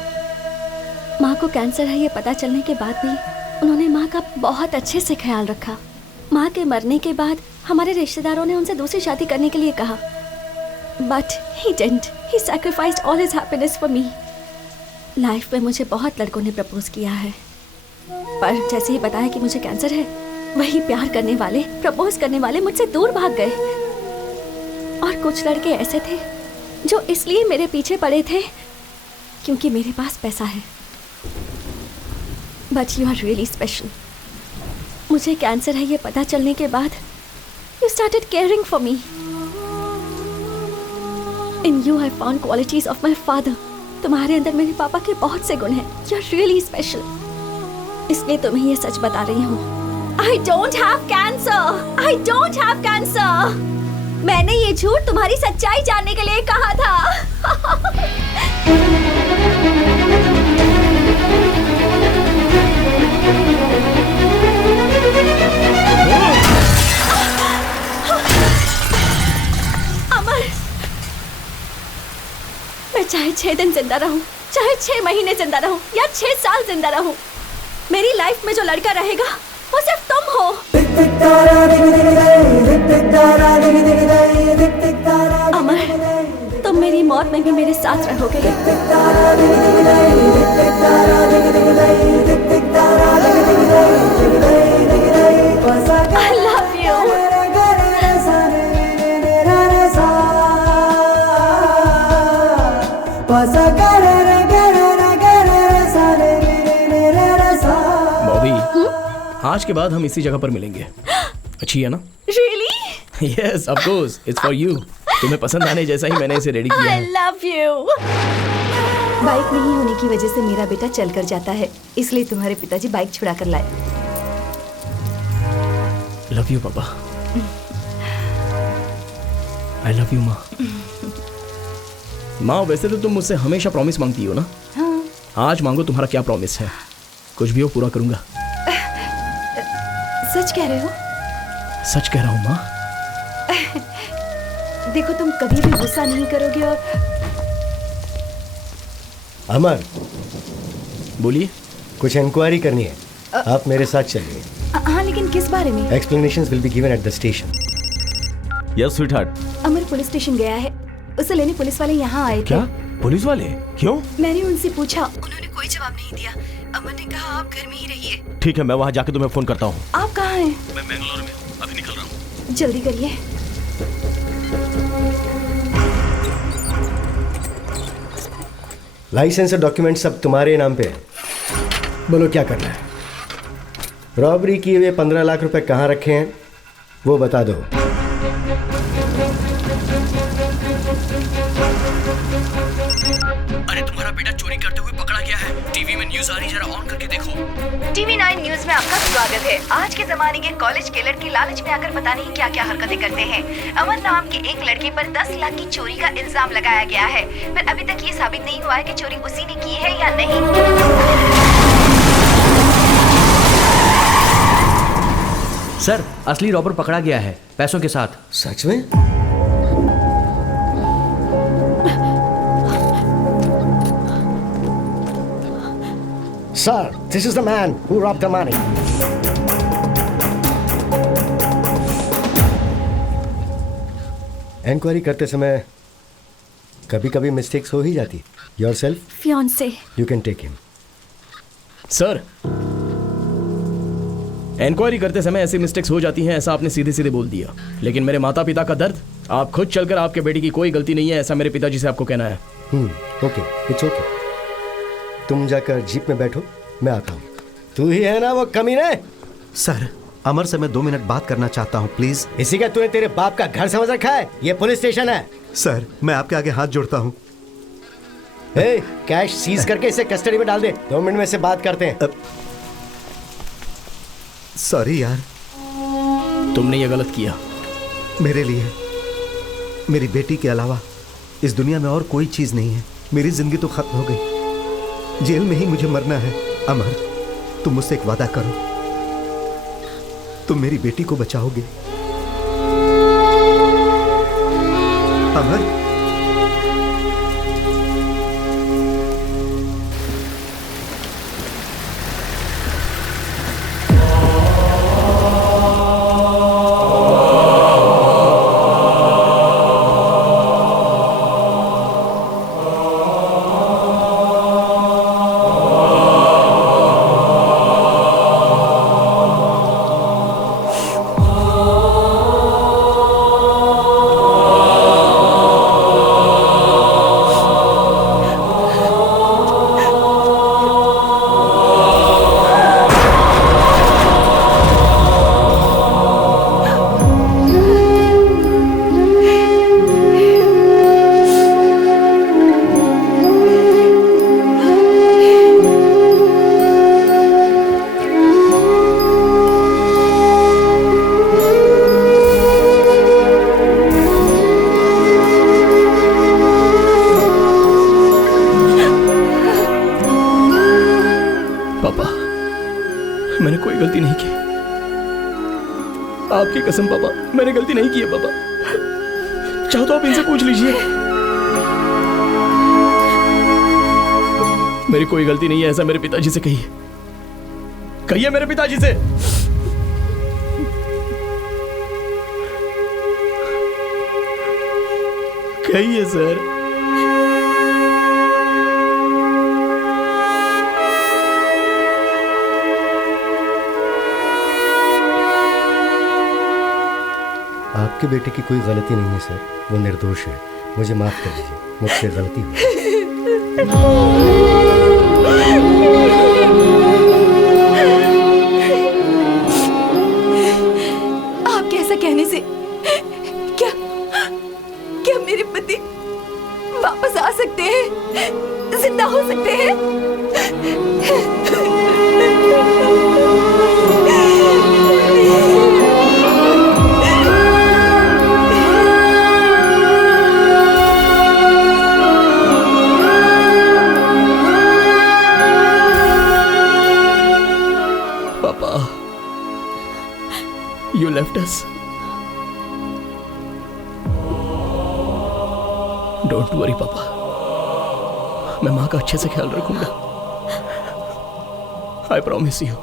माँ को कैंसर है ये पता चलने के बाद भी उन्होंने माँ का बहुत अच्छे से ख्याल रखा. माँ के मरने के बाद हमारे रिश्तेदारों ने उनसे दूसरी शादी करने के लिए कहा. But he didn't. He sacrificed all his happiness for me. Life में मुझे बहुत लड़कों ने प्रपोज किया है, पर जैसे ही बताया कि मुझे कैंसर है, वही प्यार करने वाले, प्रपोज करने वाले मुझसे दूर भाग गए. और कुछ लड़के ऐसे थे जो इसलिए मेरे पीछे पड़े थे क्योंकि मेरे पास पैसा है। But you are really special. मुझे कैंसर है ये पता चलने के बाद you started caring for me. In you I found qualities of my father. तुम्हारे अंदर मेरे पापा के बहुत से गुण हैं। यू आर रियली स्पेशल, इसलिए तुम्हें ये सच बता रही हूँ। I don't have cancer. I don't have cancer. मैंने ये झूठ तुम्हारी सच्चाई जानने के लिए कहा था। अमर, मैं चाहे 6 दिन जिंदा रहूं, चाहे 6 महीने जिंदा रहूं या 6 साल जिंदा रहूं, मेरी लाइफ में जो लड़का रहेगा वो सिर्फ तुम हो। अमर, तुम मेरी मौत में भी मेरे साथ रहोगे। I love you. आज के बाद हम इसी जगह पर मिलेंगे। अच्छी है ना? Really? Yes, of course. It's for you. तुम्हें पसंद आने जैसा ही मैंने इसे रेडी किया है। I love you. बाइक नहीं होने की वजह से मेरा बेटा चल कर जाता है, इसलिए तुम्हारे पिताजी बाइक छुड़ा कर लाए। Love you, पापा। I love you, माँ। माँ, वैसे तो तुम मुझसे हमेशा प्रॉमिस मांगती हो ना? हाँ। आज मांगो, तुम्हारा क्या प्रॉमिस है? कुछ भी हो, पूरा करूंगा। सच कह रहे हो? सच कह रहा हूँ माँ। देखो, तुम कभी भी गुस्सा नहीं करोगे। और अमर, बोलिए। कुछ इंक्वायरी करनी है, आप मेरे साथ चलिए। हाँ, लेकिन किस बारे में? Explanations will be given at the station. Yes sweetheart. Amar police station गया है, उसे लेने पुलिस वाले यहाँ आए थे। क्या? पुलिस वाले? क्यों? मैंने उनसे पूछा, उन्होंने कोई जवाब नहीं दिया। अमर ने कहा आप घर में ही रहिए। ठीक है, मैं वहाँ जाके तुम्हें फोन करता हूँ। आप कहाँ हैं? मैं बेंगलोर में हूँ, अभी निकल रहा हूँ। जल्दी करिए। लाइसेंस और डॉक्यूमेंट सब तुम्हारे नाम पे है। बोलो क्या करना है? रॉबरी किए हुए 15 लाख रुपए कहाँ रखे हैं वो बता दो। अरे तुम्हारा बेटा चोरी करते हुए पकड़ा गया है। टीवी में न्यूज़ आ रही, जरा ऑन करके देखो। TV 9 न्यूज में आपका स्वागत है। आज के जमाने के कॉलेज के लड़के लालच में आकर पता नहीं क्या क्या हरकतें करते हैं। अमर नाम के एक लड़के पर 10 लाख की चोरी का इल्जाम लगाया गया है, पर अभी तक ये साबित नहीं हुआ है कि चोरी उसी ने की है या नहीं। सर, असली रॉबर पकड़ा गया है, पैसों के साथ। सच में? Sir, this is the man who robbed the money. Inquiry करते समय कभी-कभी मिस्टेक्स हो ही जाती। Yourself? Fiancé. You can take him. Sir, inquiry करते समय ऐसी मिस्टेक्स हो जाती हैं, ऐसा आपने सीधे सीधे बोल दिया। लेकिन मेरे माता पिता का दर्द, आप खुद चलकर आपके बेटी की कोई गलती नहीं है, ऐसा मेरे पिताजी से आपको कहना है। Okay, it's okay. तुम जाकर जीप में बैठो, मैं आता हूँ। तू ही है ना वो कमीने? सर, अमर से मैं 2 मिनट बात करना चाहता हूँ, प्लीज। इसी का तूने तेरे बाप का घर समझ रखा है? ये पुलिस स्टेशन है। सर, मैं आपके आगे हाथ जोड़ता हूँ। कैश सीज करके इसे कस्टडी में डाल दे। 2 मिनट में से बात करते हैं। सॉरी यार, तुमने ये गलत किया। मेरे लिए मेरी बेटी के अलावा इस दुनिया में और कोई चीज नहीं है। मेरी जिंदगी तो खत्म हो गई, जेल में ही मुझे मरना है। अमर, तुम मुझसे एक वादा करो, तुम मेरी बेटी को बचाओगे। अमर, आपकी कसम पापा, मैंने गलती नहीं की है पापा। चाहो तो आप इनसे पूछ लीजिए, मेरी कोई गलती नहीं है, ऐसा मेरे पिताजी से कहिए, कहिए मेरे पिताजी से। कहिए सर। आपके बेटे की कोई गलती नहीं है सर, वो निर्दोष है। मुझे माफ कर दीजिए, मुझसे गलती हुई। आपके ऐसा कहने से क्या मेरे पति वापस आ सकते हैं, जिंदा हो सकते हैं? You left us. Don't worry पापा, मैं माँ का अच्छे से ख्याल रखूंगा। I promise you.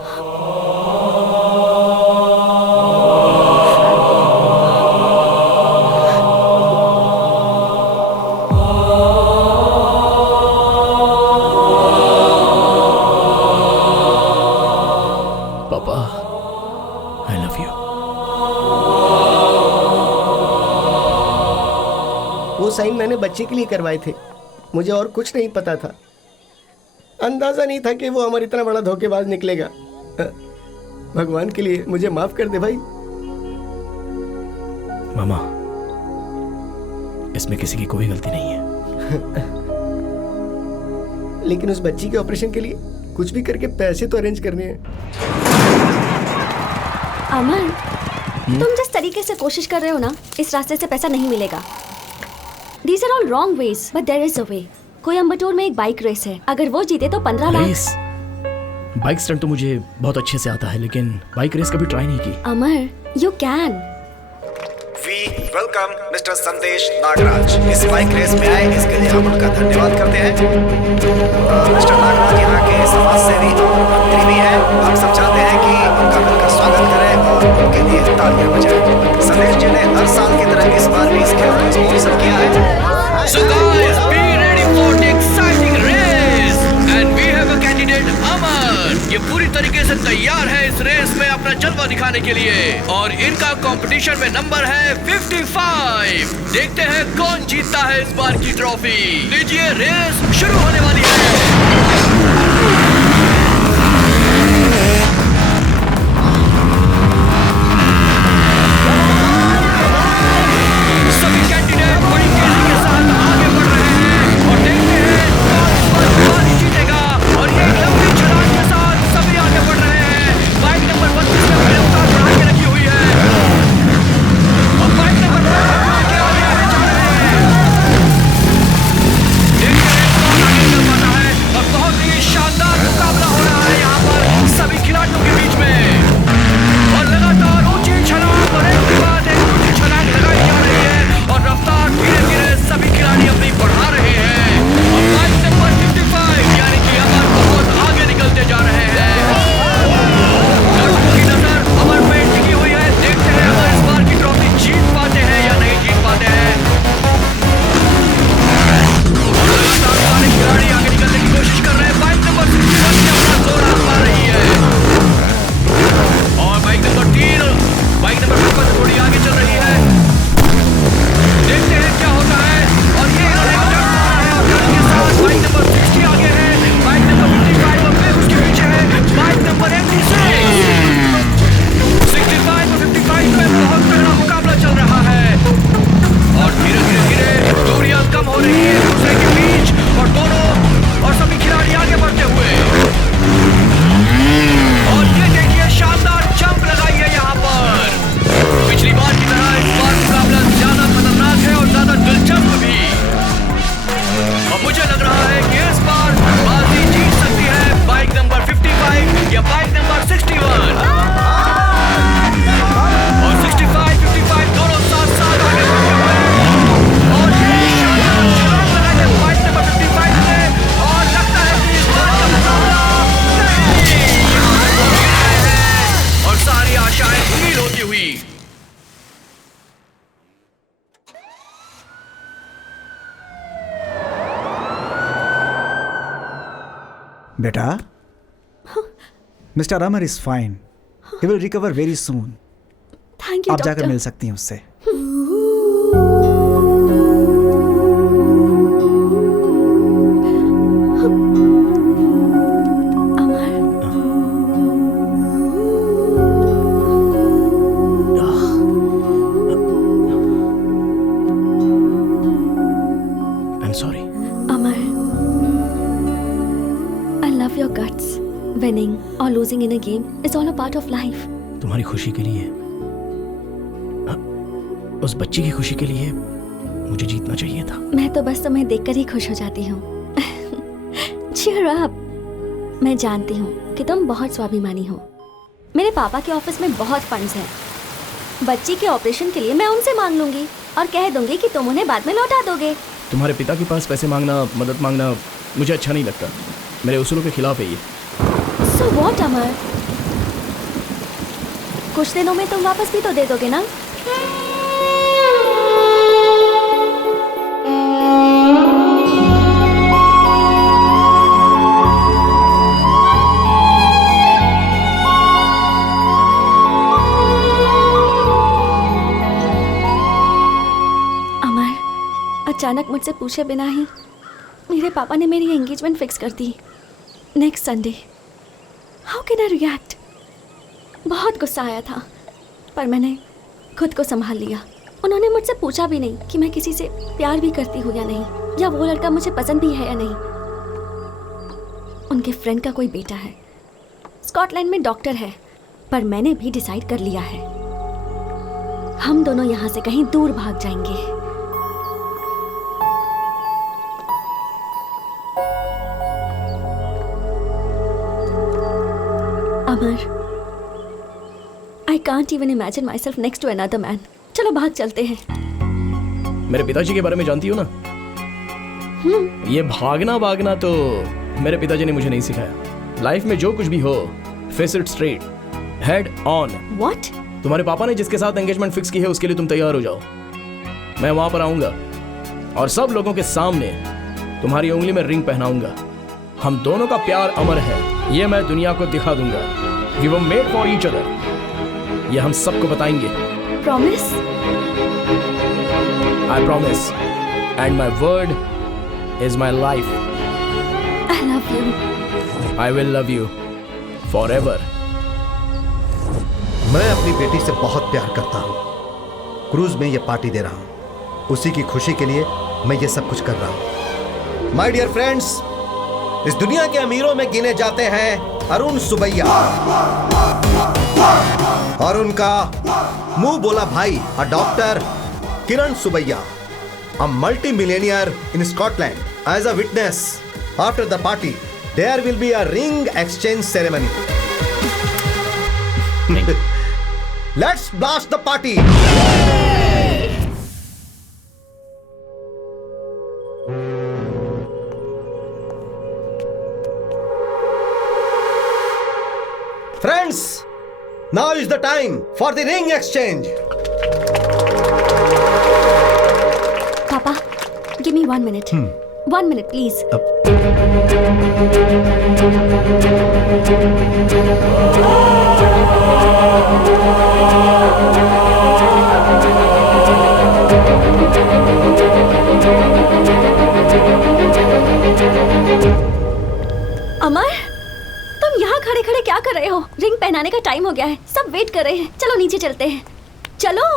पापा, I love you. वो साइन मैंने बच्चे के लिए करवाए थे, मुझे और कुछ नहीं पता था। अंदाजा नहीं था कि वो हमारा इतना बड़ा धोखेबाज निकलेगा। भगवान के लिए मुझे माफ कर दे भाई। मामा, इसमें किसी की कोई गलती नहीं है। लेकिन उस बच्ची के ऑपरेशन के लिए कुछ भी करके पैसे तो अरेंज करने हैं। अमन, तुम जिस तरीके से कोशिश कर रहे हो ना, इस रास्ते से पैसा नहीं मिलेगा। These are all wrong ways, but there is a way. Coimbatore में एक बाइक रेस है, अगर वो जीते तो 15 लाख। रेस? बाइक स्टंट तो मुझे बहुत अच्छे से आता है, लेकिन बाइक रेस कभी ट्राई नहीं की। अमर, you can. We welcome Mr. संदेश नागराज इस बाइक रेस में आए, इसके लिए हम उनका धन्यवाद करते हैं। मिस्टर नागराज यहाँ के समाज सेवी और मंत्री भी हैं। हम सब चाहते हैं कि उनका मिलकर स्वागत करें और उनके लिए तालियां बजाएं। संदेश जी ने हर साल की तरह इस बार भी इस खेल को स्पॉन्सर किया है। So guys, be ready for the exciting race and we have a candidate अमन। ये पूरी तरीके से तैयार है इस रेस में अपना जलवा दिखाने के लिए और इनका कंपटीशन में नंबर है 55। देखते हैं कौन जीतता है इस बार की ट्रॉफी। लीजिए, रेस शुरू होने वाली है। बेटा, mister Amar is fine, he will recover very soon. Thank you आप जाकर डॉक्टर। मिल सकती हैं उससे। Winning or losing in a game is all a part of life. तुम्हारी खुशी के लिए, उस बच्ची की खुशी के लिए मुझे जीतना चाहिए था। मैं तो बस तुम्हें देखकर ही खुश हो जाती हूँ। Cheer up. मैं जानती हूँ कि तुम बहुत स्वाभिमानी हो। मेरे पापा के ऑफिस में बहुत फंड्स हैं। बच्ची के ऑपरेशन के लिए मैं उनसे मांग लूंगी और कह दूंगी कि तुम उन्हें बाद में लौटा दोगे। तुम्हारे पिता के पास पैसे मांगना, मदद मांगना मुझे अच्छा नहीं लगता। मेरे उसूलों के खिलाफ है ये। So what, अमर? कुछ दिनों में तुम वापस भी तो दे दोगे ना? अमर, अचानक मुझसे पूछे बिना ही मेरे पापा ने मेरी एंगेजमेंट फिक्स कर दी next Sunday. How can I react? बहुत गुस्सा आया था, पर मैंने खुद को संभाल लिया। उन्होंने मुझसे पूछा भी नहीं कि मैं किसी से प्यार भी करती हूँ या नहीं, या वो लड़का मुझे पसंद भी है या नहीं। उनके फ्रेंड का कोई बेटा है, स्कॉटलैंड में डॉक्टर है, पर मैंने भी डिसाइड कर लिया है हम दोनों यहाँ से कहीं दूर भाग जाएंगे। अमर, I can't even imagine myself next to another man. चलो भाग चलते हैं। मेरे पिताजी के बारे में जानती हो ना? ये भागना भागना तो मेरे पिताजी ने मुझे नहीं सिखाया। लाइफ में जो कुछ भी हो, face it straight, head on. What? तुम्हारे पापा ने जिसके साथ एंगेजमेंट फिक्स की है उसके लिए तुम तैयार हो जाओ। मैं वहां पर आऊंगा और सब लोगों के सामने तुम्हारी उंगली में रिंग पहनाऊंगा। हम दोनों का प्यार अमर है, ये मैं दुनिया को दिखा दूंगा। We were made for each other. ये हम सबको बताएंगे। Promise? I promise. And my word is my life. I love you. I will love you forever. मैं अपनी बेटी से बहुत प्यार करता हूँ। क्रूज में ये पार्टी दे रहा हूँ। उसी की खुशी के लिए मैं ये सब कुछ कर रहा हूँ। माय डियर फ्रेंड्स, इस दुनिया के अमीरों में गिने जाते हैं अरुण सुबैया और उनका मुंह बोला भाई doctor Kiran Subbaiah, a multi-millionaire in Scotland. As a witness, after the party, there will be a ring exchange ceremony. Let's blast the party. Friends, now is the time for the ring exchange. Papa, give me 1 minute. 1 minute, please. अमर, तुम यहाँ खड़े खड़े क्या कर रहे हो? Ring पहनाने का टाइम हो गया है, सब वेट कर रहे हैं। चलो नीचे चलते हैं, चलो।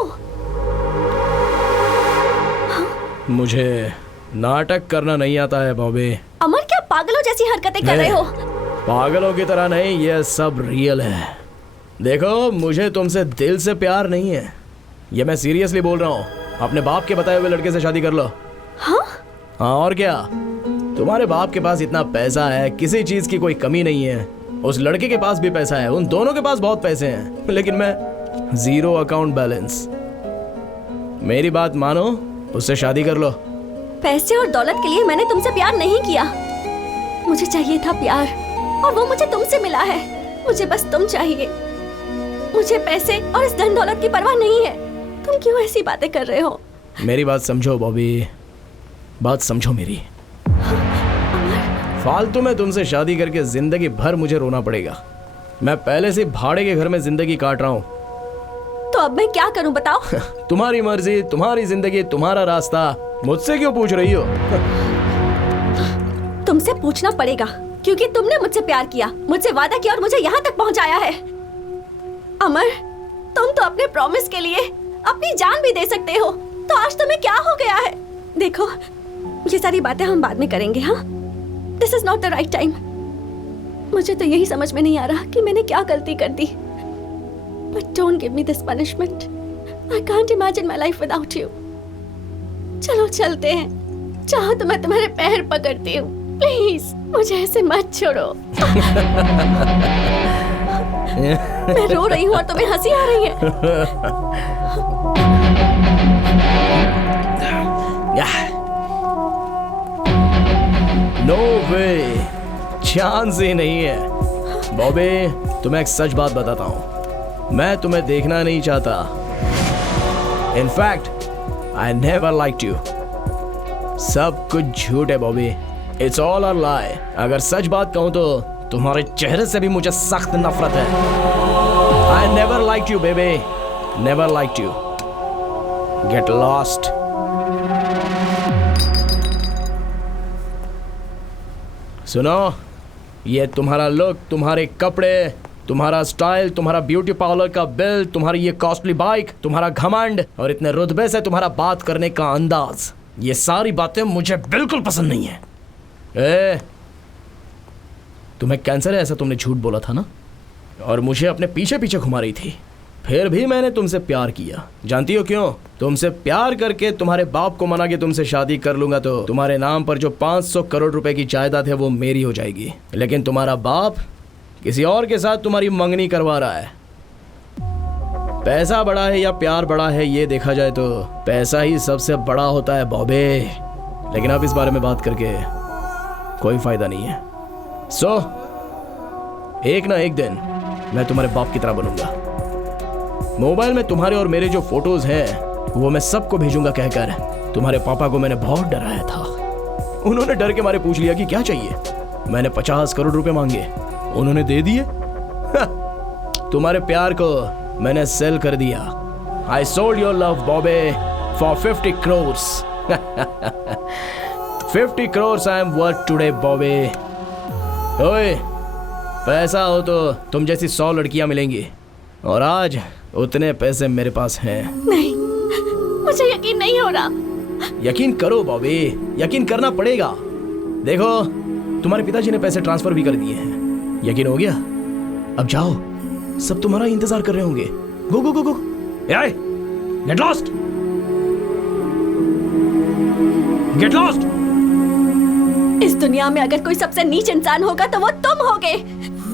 मुझे नाटक करना नहीं आता है बॉबी। अमर, क्या पागलों जैसी हरकतें कर रहे हो? पागलों की तरह नहीं, ये सब रियल है। देखो, मुझे तुमसे दिल से प्यार नहीं है, ये मैं सीरियसली बोल रहा हूँ। अपने बाप के बताए हुए लड़के से शादी कर लो। हाँ? हाँ और क्या, तुम्हारे बाप के पास इतना पैसा है, किसी चीज की कोई कमी नहीं है। उस लड़के के पास भी पैसा है, उन दोनों के पास बहुत पैसे हैं, लेकिन मैं जीरो अकाउंट बैलेंस। मेरी बात मानो, उससे शादी कर लो। पैसे और दौलत के लिए मैंने तुमसे प्यार नहीं किया। मुझे चाहिए था प्यार, और वो मुझे तुमसे मिला है। मुझे बस तुम चाहिए। मुझे पैसे और इस धन दौलत की परवाह नहीं है। तुम क्यों ऐसी बातें कर रहे हो? मेरी बात समझो बॉबी, बात समझो मेरी। फालतू में तुमसे शादी करके जिंदगी भर मुझे रोना पड़ेगा। मैं पहले से भाड़े के घर में जिंदगी काट रहा हूँ। तो अब मैं क्या करूं बताओ? तुम्हारी मर्जी, तुम्हारी जिंदगी, तुम्हारा रास्ता, मुझसे क्यों पूछ रही हो? तुमसे पूछना पड़ेगा क्योंकि तुमने मुझसे प्यार किया, मुझसे वादा किया और मुझे यहाँ तक पहुँचाया है। अमर, तुम तो अपने प्रॉमिस के लिए अपनी जान भी दे सकते हो, तो आज तुम्हें क्या हो गया है? देखो, ये सारी बातें हम बाद में करेंगे, हाँ? This is not the right time. मुझे तो यही समझ में नहीं आ रहा कि मैंने क्या गलती कर दी। But don't give me this punishment. I can't imagine my life without you. चलो चलते हैं, चाहो तो मैं तुम्हारे पैर पकड़ती हूँ। प्लीज मुझे ऐसे मत छोड़ो। मैं रो रही हूँ और तुम्हें हंसी आ रही है। नो वे, चांस ही नहीं है। बॉबी, तुम्हें एक सच बात बताता हूँ, मैं तुम्हें देखना नहीं चाहता। In fact I never liked you. सब कुछ झूठ है बॉबी, इट्स ऑल अ लाई। अगर सच बात कहूँ तो तुम्हारे चेहरे से भी मुझे सख्त नफरत है। I never liked you baby, never liked you. Get lost. सुनो, ये तुम्हारा लुक, तुम्हारे कपड़े, तुम्हारा स्टाइल, तुम्हारा ब्यूटी पार्लर का बिल, तुम्हारी ये कॉस्टली बाइक, तुम्हारा घमंड और इतने रुतबे से तुम्हारा बात करने का अंदाज, ये सारी बातें मुझे बिल्कुल पसंद नहीं है। ए, तुम्हें कैंसर है ऐसा तुमने झूठ बोला था ना, और मुझे अपने पीछे पीछे घुमा रही थी। फिर भी मैंने तुमसे प्यार किया। जानती हो क्यों? तुमसे प्यार करके तुम्हारे बाप को मना के तुमसे शादी कर लूंगा तो तुम्हारे नाम पर जो 500 करोड़ रुपए की जायदाद है वो मेरी हो जाएगी। लेकिन तुम्हारा बाप किसी और के साथ तुम्हारी मंगनी करवा रहा है। पैसा बड़ा है या प्यार बड़ा है, ये देखा जाए तो पैसा ही सबसे बड़ा होता है बॉबे। लेकिन अब इस बारे में बात करके कोई फायदा नहीं है। सो एक ना एक दिन मैं तुम्हारे बाप की तरह बनूंगा। मोबाइल में तुम्हारे और मेरे जो फोटोज हैं वो मैं सबको भेजूंगा कहकर तुम्हारे पापा को मैंने बहुत डराया था। उन्होंने डर के मारे पूछ लिया कि क्या चाहिए। मैंने 50 करोड़ रुपए मांगे, उन्होंने दे दिए। तुम्हारे प्यार को मैंने सेल कर दिया। I sold your love Bobby for 50 crores। 50 crores I am worth today Bobby. ओए, पैसा हो तो तुम जैसी 100 लड़कियां मिलेंगी, और आज उतने पैसे मेरे पास हैं। नहीं, मुझे यकीन नहीं हो रहा। यकीन करो बॉबी, यकीन करना पड़ेगा। देखो, तुम्हारे पिताजी ने पैसे ट्रांसफर भी कर दिए हैं। यकीन हो गया? अब जाओ, सब तुम्हारा इंतजार कर रहे होंगे। Go go go go. Get lost, get lost. इस दुनिया में अगर कोई सबसे नीच इंसान होगा तो वो तुम होगे।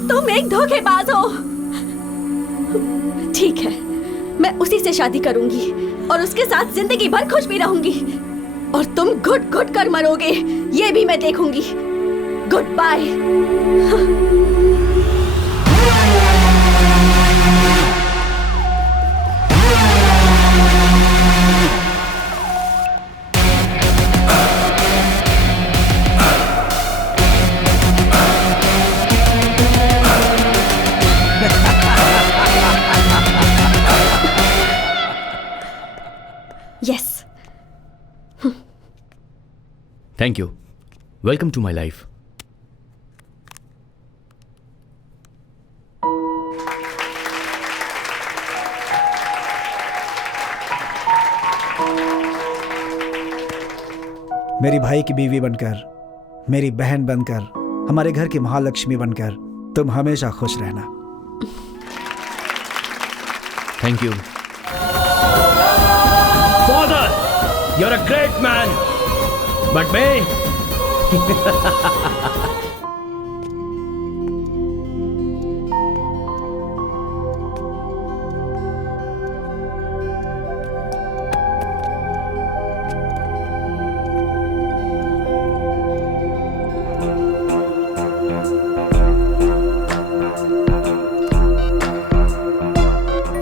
तुम एक धोखेबाज हो। ठीक है, मैं उसी से शादी करूंगी और उसके साथ जिंदगी भर खुश भी रहूंगी, और तुम घुट घुट कर मरोगे ये भी मैं देखूंगी। Good bye. Yes. Thank you. Welcome to my life. मेरी भाई की बीवी बनकर, मेरी बहन बनकर, हमारे घर की महालक्ष्मी बनकर तुम हमेशा खुश रहना। Thank you. Father, you're a great man, but me?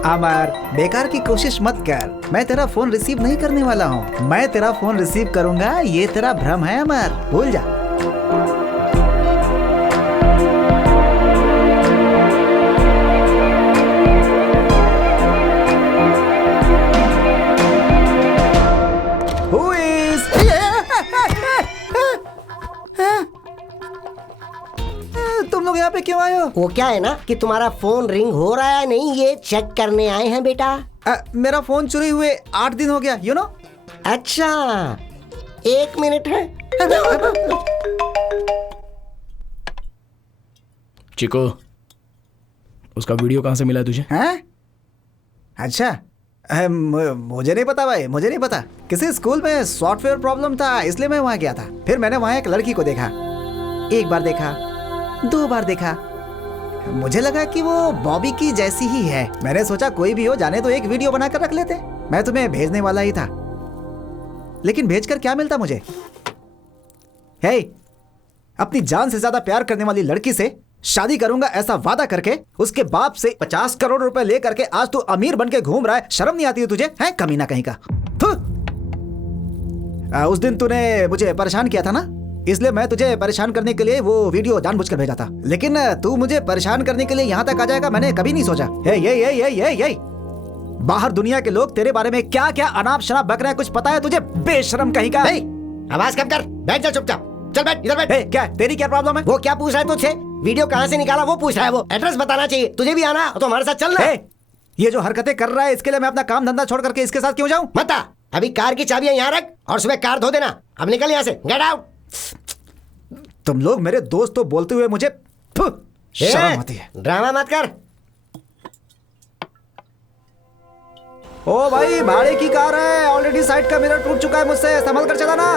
अमर, बेकार की कोशिश मत कर। मैं तेरा फोन रिसीव नहीं करने वाला हूँ। मैं तेरा फोन रिसीव करूंगा, ये तेरा भ्रम है अमर, भूल जा। यहाँ पे क्यों आए हो? वो क्या है ना कि तुम्हारा फोन रिंग हो रहा है नहीं, ये चेक करने आए हैं बेटा। मेरा फोन चोरी हुए 8 दिन हो गया, यू नो। अच्छा, 1 मिनट है। चिको, उसका वीडियो कहाँ से मिला तुझे? हैं? अच्छा, मुझे नहीं पता भाई, मुझे नहीं पता। किसी स्कूल में सॉफ्टवेयर प्रॉब्लम था, इसलिए मैं वहाँ गया था। फिर मैंने वहाँ एक लड़की को देखा, 1 बार देखा, 2 बार देखा, मुझे लगा कि वो बॉबी की जैसी ही है। मैंने सोचा कोई भी हो, जाने तो एक वीडियो बनाकर रख लेते। मैं तुम्हें भेजने वाला ही था, लेकिन भेजकर क्या मिलता मुझे? हे, अपनी जान से ज्यादा प्यार करने वाली लड़की से शादी करूंगा ऐसा वादा करके उसके बाप से 50 करोड़ रुपए लेकर के आज तू अमीर बन के घूम रहा है। शर्म नहीं आती है तुझे? है कमीना कहीं का। उस दिन तूने मुझे परेशान किया था ना, इसलिए मैं तुझे परेशान करने के लिए वो वीडियो जानबूझकर भेजा था। लेकिन तू मुझे परेशान करने के लिए यहाँ तक आ जाएगा, मैंने कभी नहीं सोचा। ये बाहर दुनिया के लोग तेरे बारे में क्या क्या अनाप शनाप बक रहे हैं, कुछ पता है तुझे? बेशरम कहीं का। आवाज कम कर, बैठ जा चुपचाप। चल बैठ, इधर बैठ। क्या तेरी क्या प्रॉब्लम है? वो क्या पूछ रहा है तुझसे? वीडियो कहाँ से निकाला वो पूछ रहा है। वो एड्रेस बताना चाहिए। तुझे भी आना तो हमारे साथ चलना। ये जो हरकतें कर रहा है इसके लिए मैं अपना काम धंधा छोड़ करके इसके साथ क्यों जाऊं? मत आ। अभी कार की चाबियां यहाँ रख और सुबह कार धो देना। अब निकल यहाँ से, गेट आउट। तुम लोग मेरे दोस्त तो बोलते हुए मुझे शर्म आती है। ड्रामा मत कर। ओ भाई, भाड़े की कार है, ऑलरेडी साइड का मिरर टूट चुका है मुझसे, संभल कर चलाना।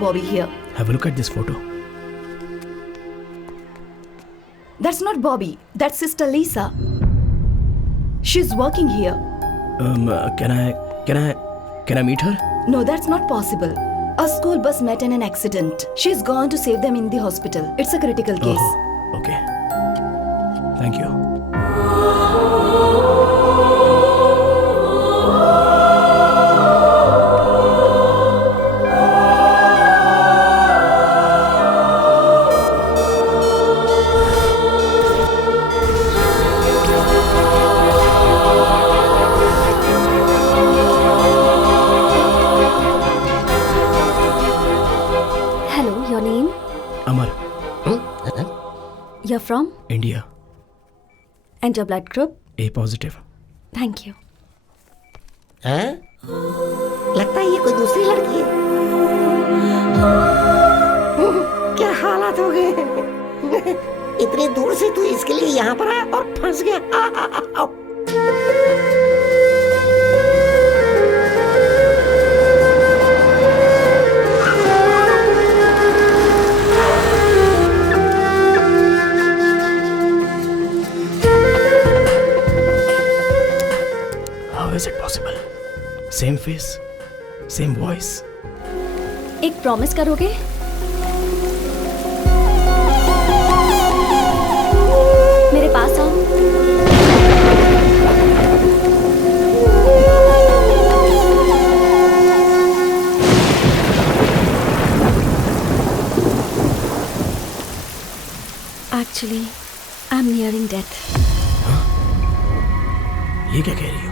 Bobby here. Have a look at this photo. That's not Bobby. That's Sister Lisa. She's working here. Can I meet her? No, that's not possible. A school bus met in an accident. She's gone to save them in the hospital. It's a critical case. Oh, okay. Thank you. You're from? India. And your blood group? A positive. Thank you. हैं? लगता है ये कोई दूसरी लड़की है। क्या हालात हो गए? इतने दूर से तू इसके लिए यहाँ पर आया और फंस गया। Is it possible? Same face, same voice. एक प्रॉमिस करोगे? मेरे पास आओ। Actually, I'm nearing death. ये क्या कह रही हो?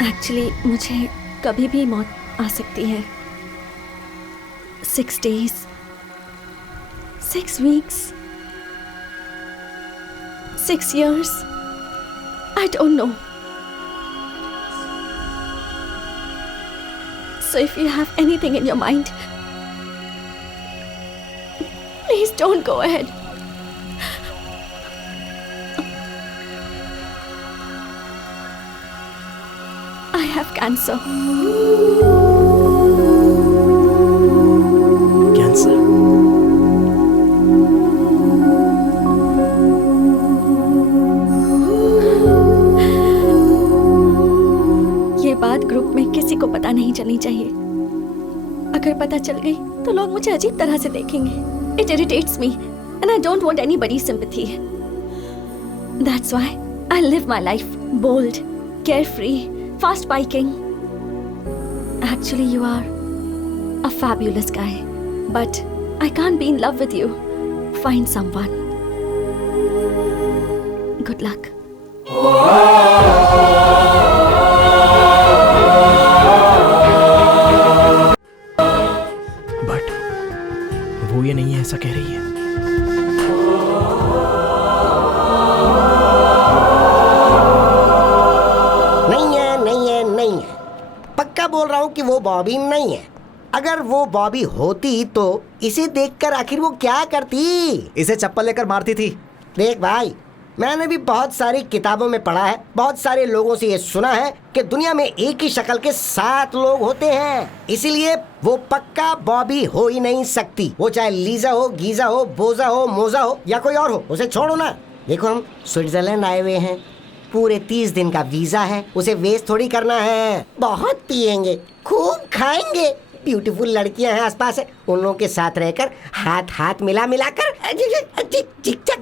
एक्चुअली मुझे कभी भी मौत आ सकती है। 6 days, 6 weeks, 6 years, I don't know. So if you have anything in your mind, please don't go ahead. I have cancer. Cancer? ये बात ग्रुप में किसी को पता नहीं चलनी चाहिए। अगर पता चल गई तो लोग मुझे अजीब तरह से देखेंगे। It irritates me and I don't want anybody's sympathy. That's why I live my life bold, carefree, fast biking Actually, you are a fabulous guy, but I can't be in love with you. Find someone. Good luck. But वो ये नहीं है ऐसा कह रही है। नहीं है। पक्का बोल रहा हूँ कि वो बॉबी नहीं है। अगर वो बॉबी होती तो इसे देखकर आखिर वो क्या करती? इसे चप्पल लेकर मारती थी। देख भाई, मैंने भी बहुत सारी किताबों में पढ़ा है, बहुत सारे लोगों से ये सुना है कि दुनिया में एक ही शक्ल के 7 लोग होते हैं। इसीलिए वो पक्का बॉबी हो ही नहीं सकती। वो चाहे लीजा हो, गीजा हो, बोजा हो, मोजा हो या कोई और हो, उसे छोड़ो ना। देखो, हम स्विट्जरलैंड आए हुए हैं, पूरे 30 दिन का वीजा है, उसे वेस्ट थोड़ी करना है। बहुत पिएंगे, खूब खाएंगे, ब्यूटीफुल लड़कियां हैं आसपास है, उन लोगों के साथ रहकर हाथ हाथ मिला कर चिक चक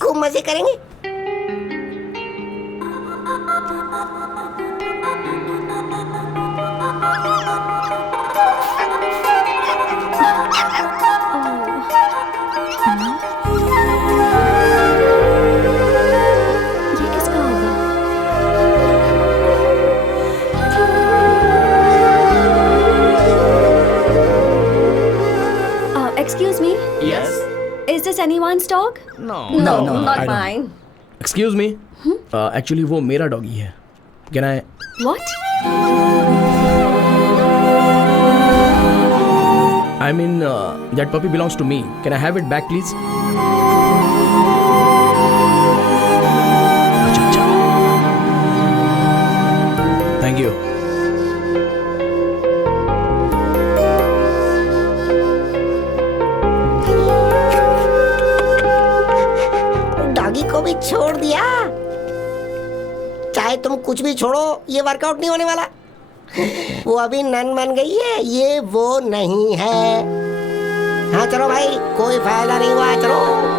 खूब मजे करेंगे। Excuse me? Yes. Is this anyone's dog? No, not I don't. mine. Excuse me? Actually वो मेरा डॉगी है। Can I? What? I mean, that puppy belongs to me. Can I have it back, please? अच्छा। Thank you. को भी छोड़ दिया। चाहे तुम कुछ भी छोड़ो, ये वर्कआउट नहीं होने वाला। वो अभी नन बन गई है, ये वो नहीं है। हाँ चलो भाई, कोई फायदा नहीं हुआ, चलो।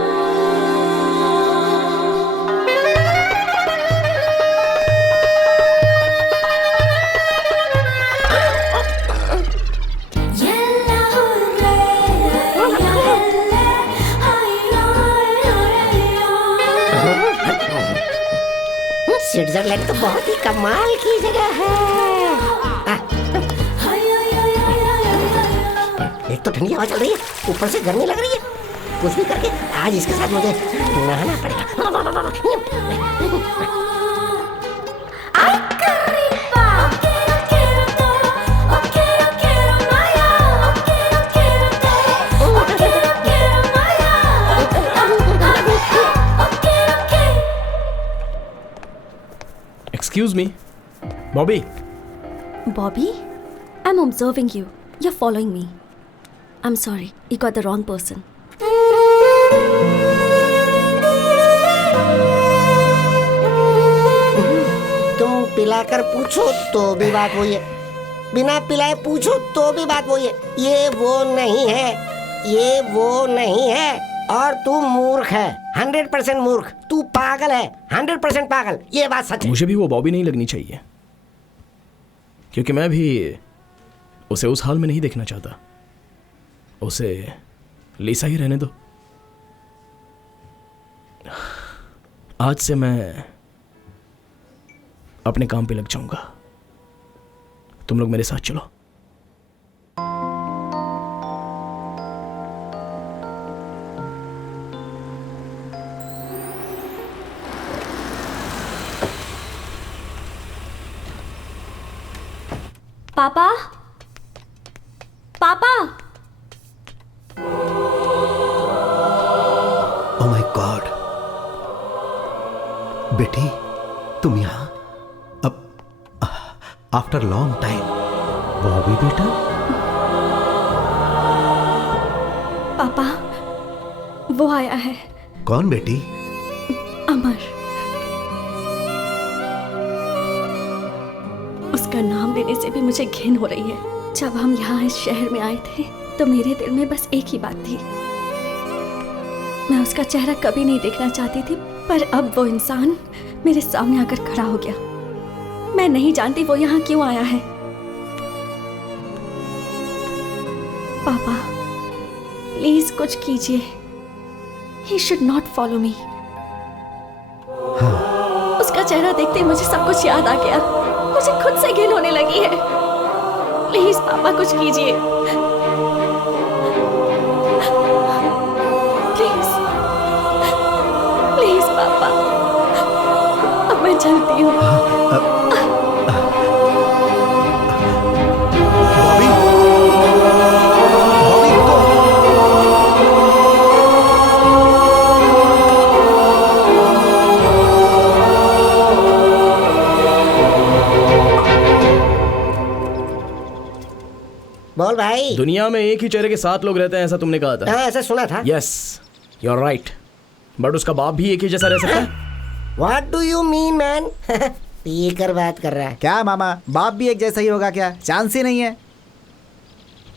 स्विट्जरलैंड तो बहुत ही कमाल की जगह है। एक तो ठंडी हवा चल रही है, ऊपर से गर्मी लग रही है। कुछ भी करके आज इसके साथ मुझे नहाना पड़ेगा। Excuse me, Bobby. Bobby? I'm observing you. You're following me. I'm sorry, you got the wrong person. तुम पिलाकर पूछो तो भी बात वही है, बिना पिलाए पूछो तो भी बात वही है। ये वो नहीं है, ये वो नहीं है, और तू मूर्ख है, 100% मूर्ख। तू पागल है, 100% पागल। ये बात सच है। मुझे भी वो बॉबी नहीं लगनी चाहिए, क्योंकि मैं भी उसे उस हाल में नहीं देखना चाहता। उसे लीसा ही रहने दो। आज से मैं अपने काम पे लग जाऊंगा। तुम लोग मेरे साथ चलो। पापा, पापा। ओह माय गॉड, बेटी तुम यहाँ? अब आफ्टर लॉन्ग टाइम। बॉबी बेटा? पापा, वो आया है। कौन बेटी? अमर। उसका नाम लेने से भी मुझे घिन हो रही है। जब हम यहाँ इस शहर में आए थे तो मेरे दिल में बस एक ही बात थी, मैं उसका चेहरा कभी नहीं देखना चाहती थी, पर अब वो इंसान मेरे सामने आकर खड़ा हो गया। मैं नहीं जानती वो यहाँ क्यों आया है, पापा प्लीज कुछ कीजिए। He should not follow me. उसका चेहरा देखते ही मुझे सब कुछ याद आ गया। मुझे खुद से घिन होने लगी है। प्लीज पापा कुछ कीजिए। प्लीज प्लीज पापा, अब मैं चलती हूँ। बोल भाई। दुनिया में एक ही चेहरे के 7 लोग रहते हैं, ऐसा तुमने कहा था। हाँ, ऐसा सुना था। Yes, you are right. But उसका बाप भी एक ही जैसा रह सकता है। What do you mean, man? P कर बात कर रहा है क्या मामा? बाप भी एक जैसा ही होगा क्या? चांस ही नहीं है।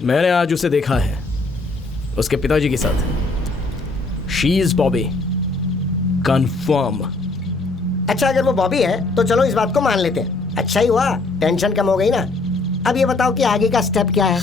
मैंने आज उसे देखा है उसके पिताजी के साथ। She is Bobby, confirm. अच्छा, अगर वो बॉबी है तो चलो इस बात को मान लेते हैं। अच्छा ही हुआ, टेंशन कम हो गई ना। अब ये बताओ कि आगे का स्टेप क्या है?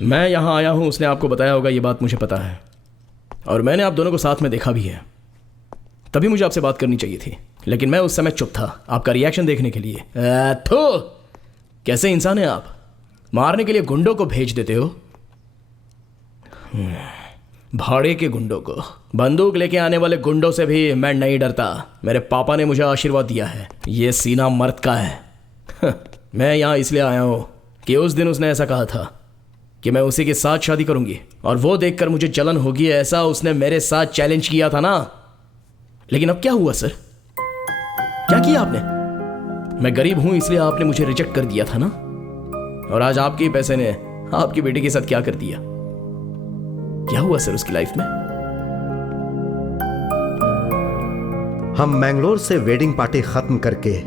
मैं यहाँ आया हूँ, उसने आपको बताया होगा, ये बात मुझे पता है। और मैंने आप दोनों को साथ में देखा भी है। तभी मुझे आपसे बात करनी चाहिए थी, लेकिन मैं उस समय चुप था आपका रिएक्शन देखने के लिए। थो, कैसे इंसान है आप, मारने के लिए गुंडों को भेज देते हो। भाड़े के गुंडों को। बंदूक लेके आने वाले गुंडों से भी मैं नहीं डरता। मेरे पापा ने मुझे आशीर्वाद दिया है, ये सीना मर्द का है। मैं यहाँ इसलिए आया हूँ कि उस दिन उसने ऐसा कहा था कि मैं उसी के साथ शादी करूंगी, और वो देखकर मुझे जलन होगी, ऐसा उसने मेरे साथ चैलेंज किया था ना। लेकिन अब क्या हुआ सर, क्या किया आपने? मैं गरीब हूं इसलिए आपने मुझे रिजेक्ट कर दिया था ना, और आज आपके ही पैसे ने आपकी बेटी के साथ क्या कर दिया? क्या हुआ सर उसकी लाइफ में? हम मैंगलोर से वेडिंग पार्टी खत्म करके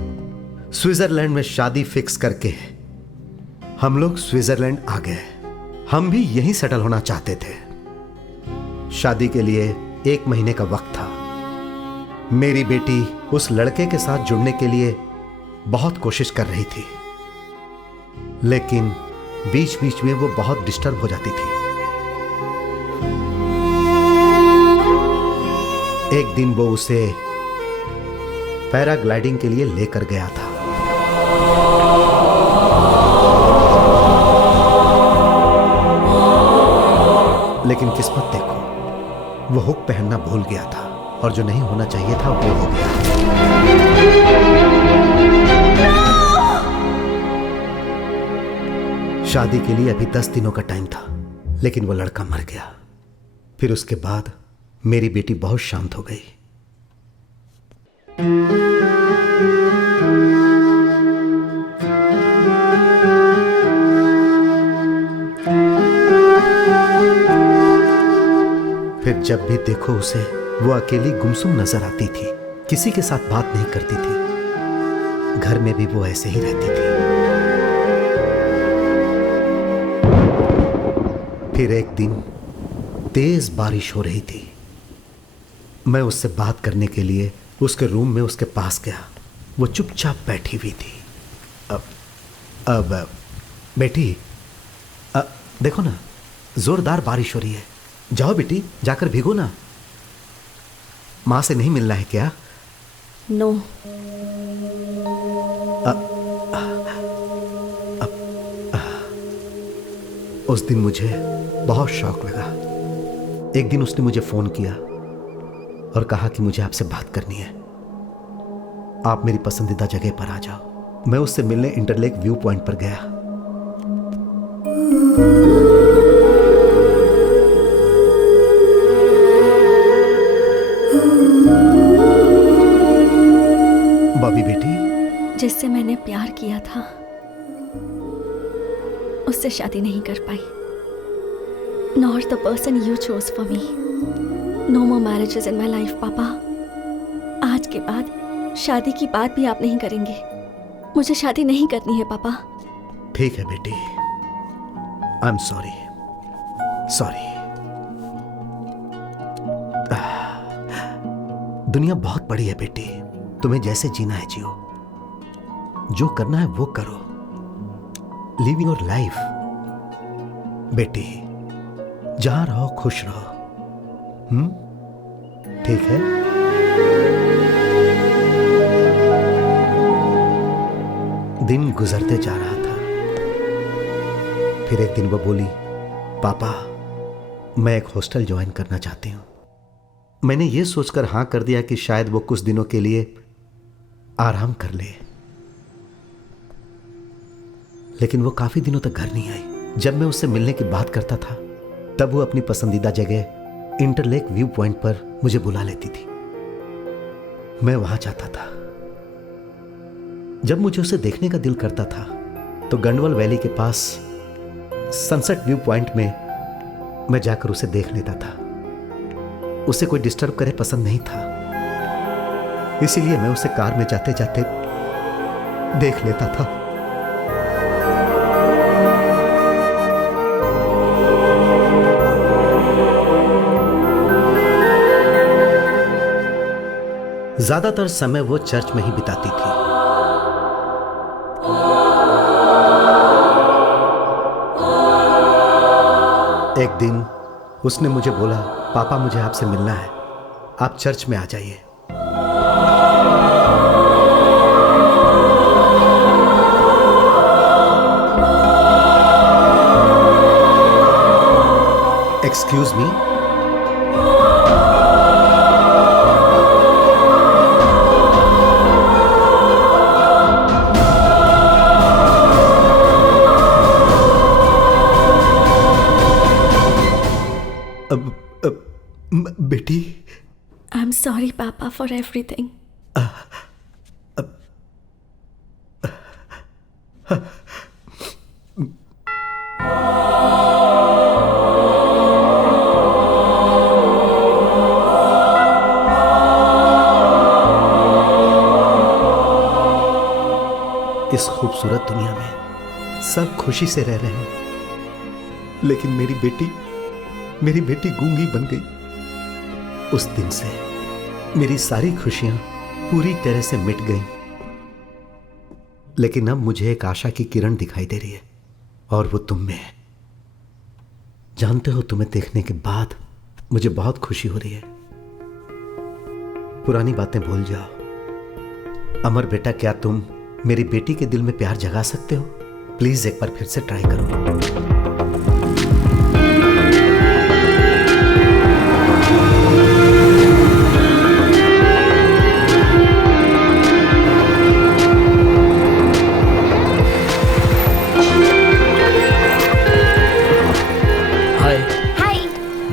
स्विट्जरलैंड में शादी फिक्स करके हम लोग स्विट्जरलैंड आ गए। हम भी यहीं सेटल होना चाहते थे। शादी के लिए 1 महीने का वक्त था। मेरी बेटी उस लड़के के साथ जुड़ने के लिए बहुत कोशिश कर रही थी, लेकिन बीच बीच में वो बहुत डिस्टर्ब हो जाती थी। एक दिन वो उसे पैराग्लाइडिंग के लिए लेकर गया था। लेकिन किस्मत देखो, वो हुक पहनना भूल गया था और जो नहीं होना चाहिए था वो हो गया। शादी के लिए अभी 10 दिनों का टाइम था, लेकिन वो लड़का मर गया। फिर उसके बाद मेरी बेटी बहुत शांत हो गई। फिर जब भी देखो उसे, वो अकेली गुमसुम नजर आती थी, किसी के साथ बात नहीं करती थी। घर में भी वो ऐसे ही रहती थी। फिर एक दिन तेज बारिश हो रही थी। मैं उससे बात करने के लिए उसके रूम में उसके पास गया। वो चुपचाप बैठी हुई थी। अब बेटी, देखो ना, जोरदार बारिश हो रही है। जाओ बेटी, जाकर भीगो ना। माँ से नहीं मिलना है क्या? नो। उस दिन मुझे बहुत शौक लगा। एक दिन उसने मुझे फोन किया और कहा कि मुझे आपसे बात करनी है, आप मेरी पसंदीदा जगह पर आ जाओ। मैं उससे मिलने इंटरलेक व्यू पॉइंट पर गया। बॉबी बेटी, जिससे मैंने प्यार किया था उससे शादी नहीं कर पाई। Not the person you chose for me. No more marriages in my life पापा। आज के बाद शादी की बात भी आप नहीं करेंगे। मुझे शादी नहीं करनी है पापा। ठीक है बेटी, आई एम सॉरी। दुनिया बहुत बड़ी है बेटी, तुम्हें जैसे जीना है जियो, जो करना है वो करो। लिव योर लाइफ बेटी, जहां रहो खुश रहो। ठीक है? दिन गुजरते जा रहा था। फिर एक दिन वो बोली, पापा मैं एक हॉस्टल ज्वाइन करना चाहती हूं। मैंने ये सोचकर हां कर दिया कि शायद वो कुछ दिनों के लिए आराम कर ले, लेकिन वो काफी दिनों तक घर नहीं आई। जब मैं उससे मिलने की बात करता था तब वो अपनी पसंदीदा जगह इंटरलेक व्यू पॉइंट पर मुझे बुला लेती थी। मैं वहां जाता था। जब मुझे उसे देखने का दिल करता था तो गंडवल वैली के पास सनसेट व्यू पॉइंट में मैं जाकर उसे देख लेता था। उसे कोई डिस्टर्ब करे पसंद नहीं था, इसीलिए मैं उसे कार में जाते जाते देख लेता था। ज्यादातर समय वो चर्च में ही बिताती थी। एक दिन उसने मुझे बोला, पापा मुझे आपसे मिलना है, आप चर्च में आ जाइए। Excuse me? बेटी, आई एम सॉरी पापा फॉर एवरीथिंग। इस खूबसूरत दुनिया में सब खुशी से रह रहे हैं, लेकिन मेरी बेटी गूंगी बन गई। उस दिन से मेरी सारी खुशियां पूरी तरह से मिट गईं। लेकिन अब मुझे एक आशा की किरण दिखाई दे रही है। और वो तुम में। जानते हो, तुम्हें देखने के बाद मुझे बहुत खुशी हो रही है। पुरानी बातें भूल जाओ। अमर बेटा, क्या तुम मेरी बेटी के दिल में प्यार जगा सकते हो? प्लीज एक बार फिर से ट्राई करो।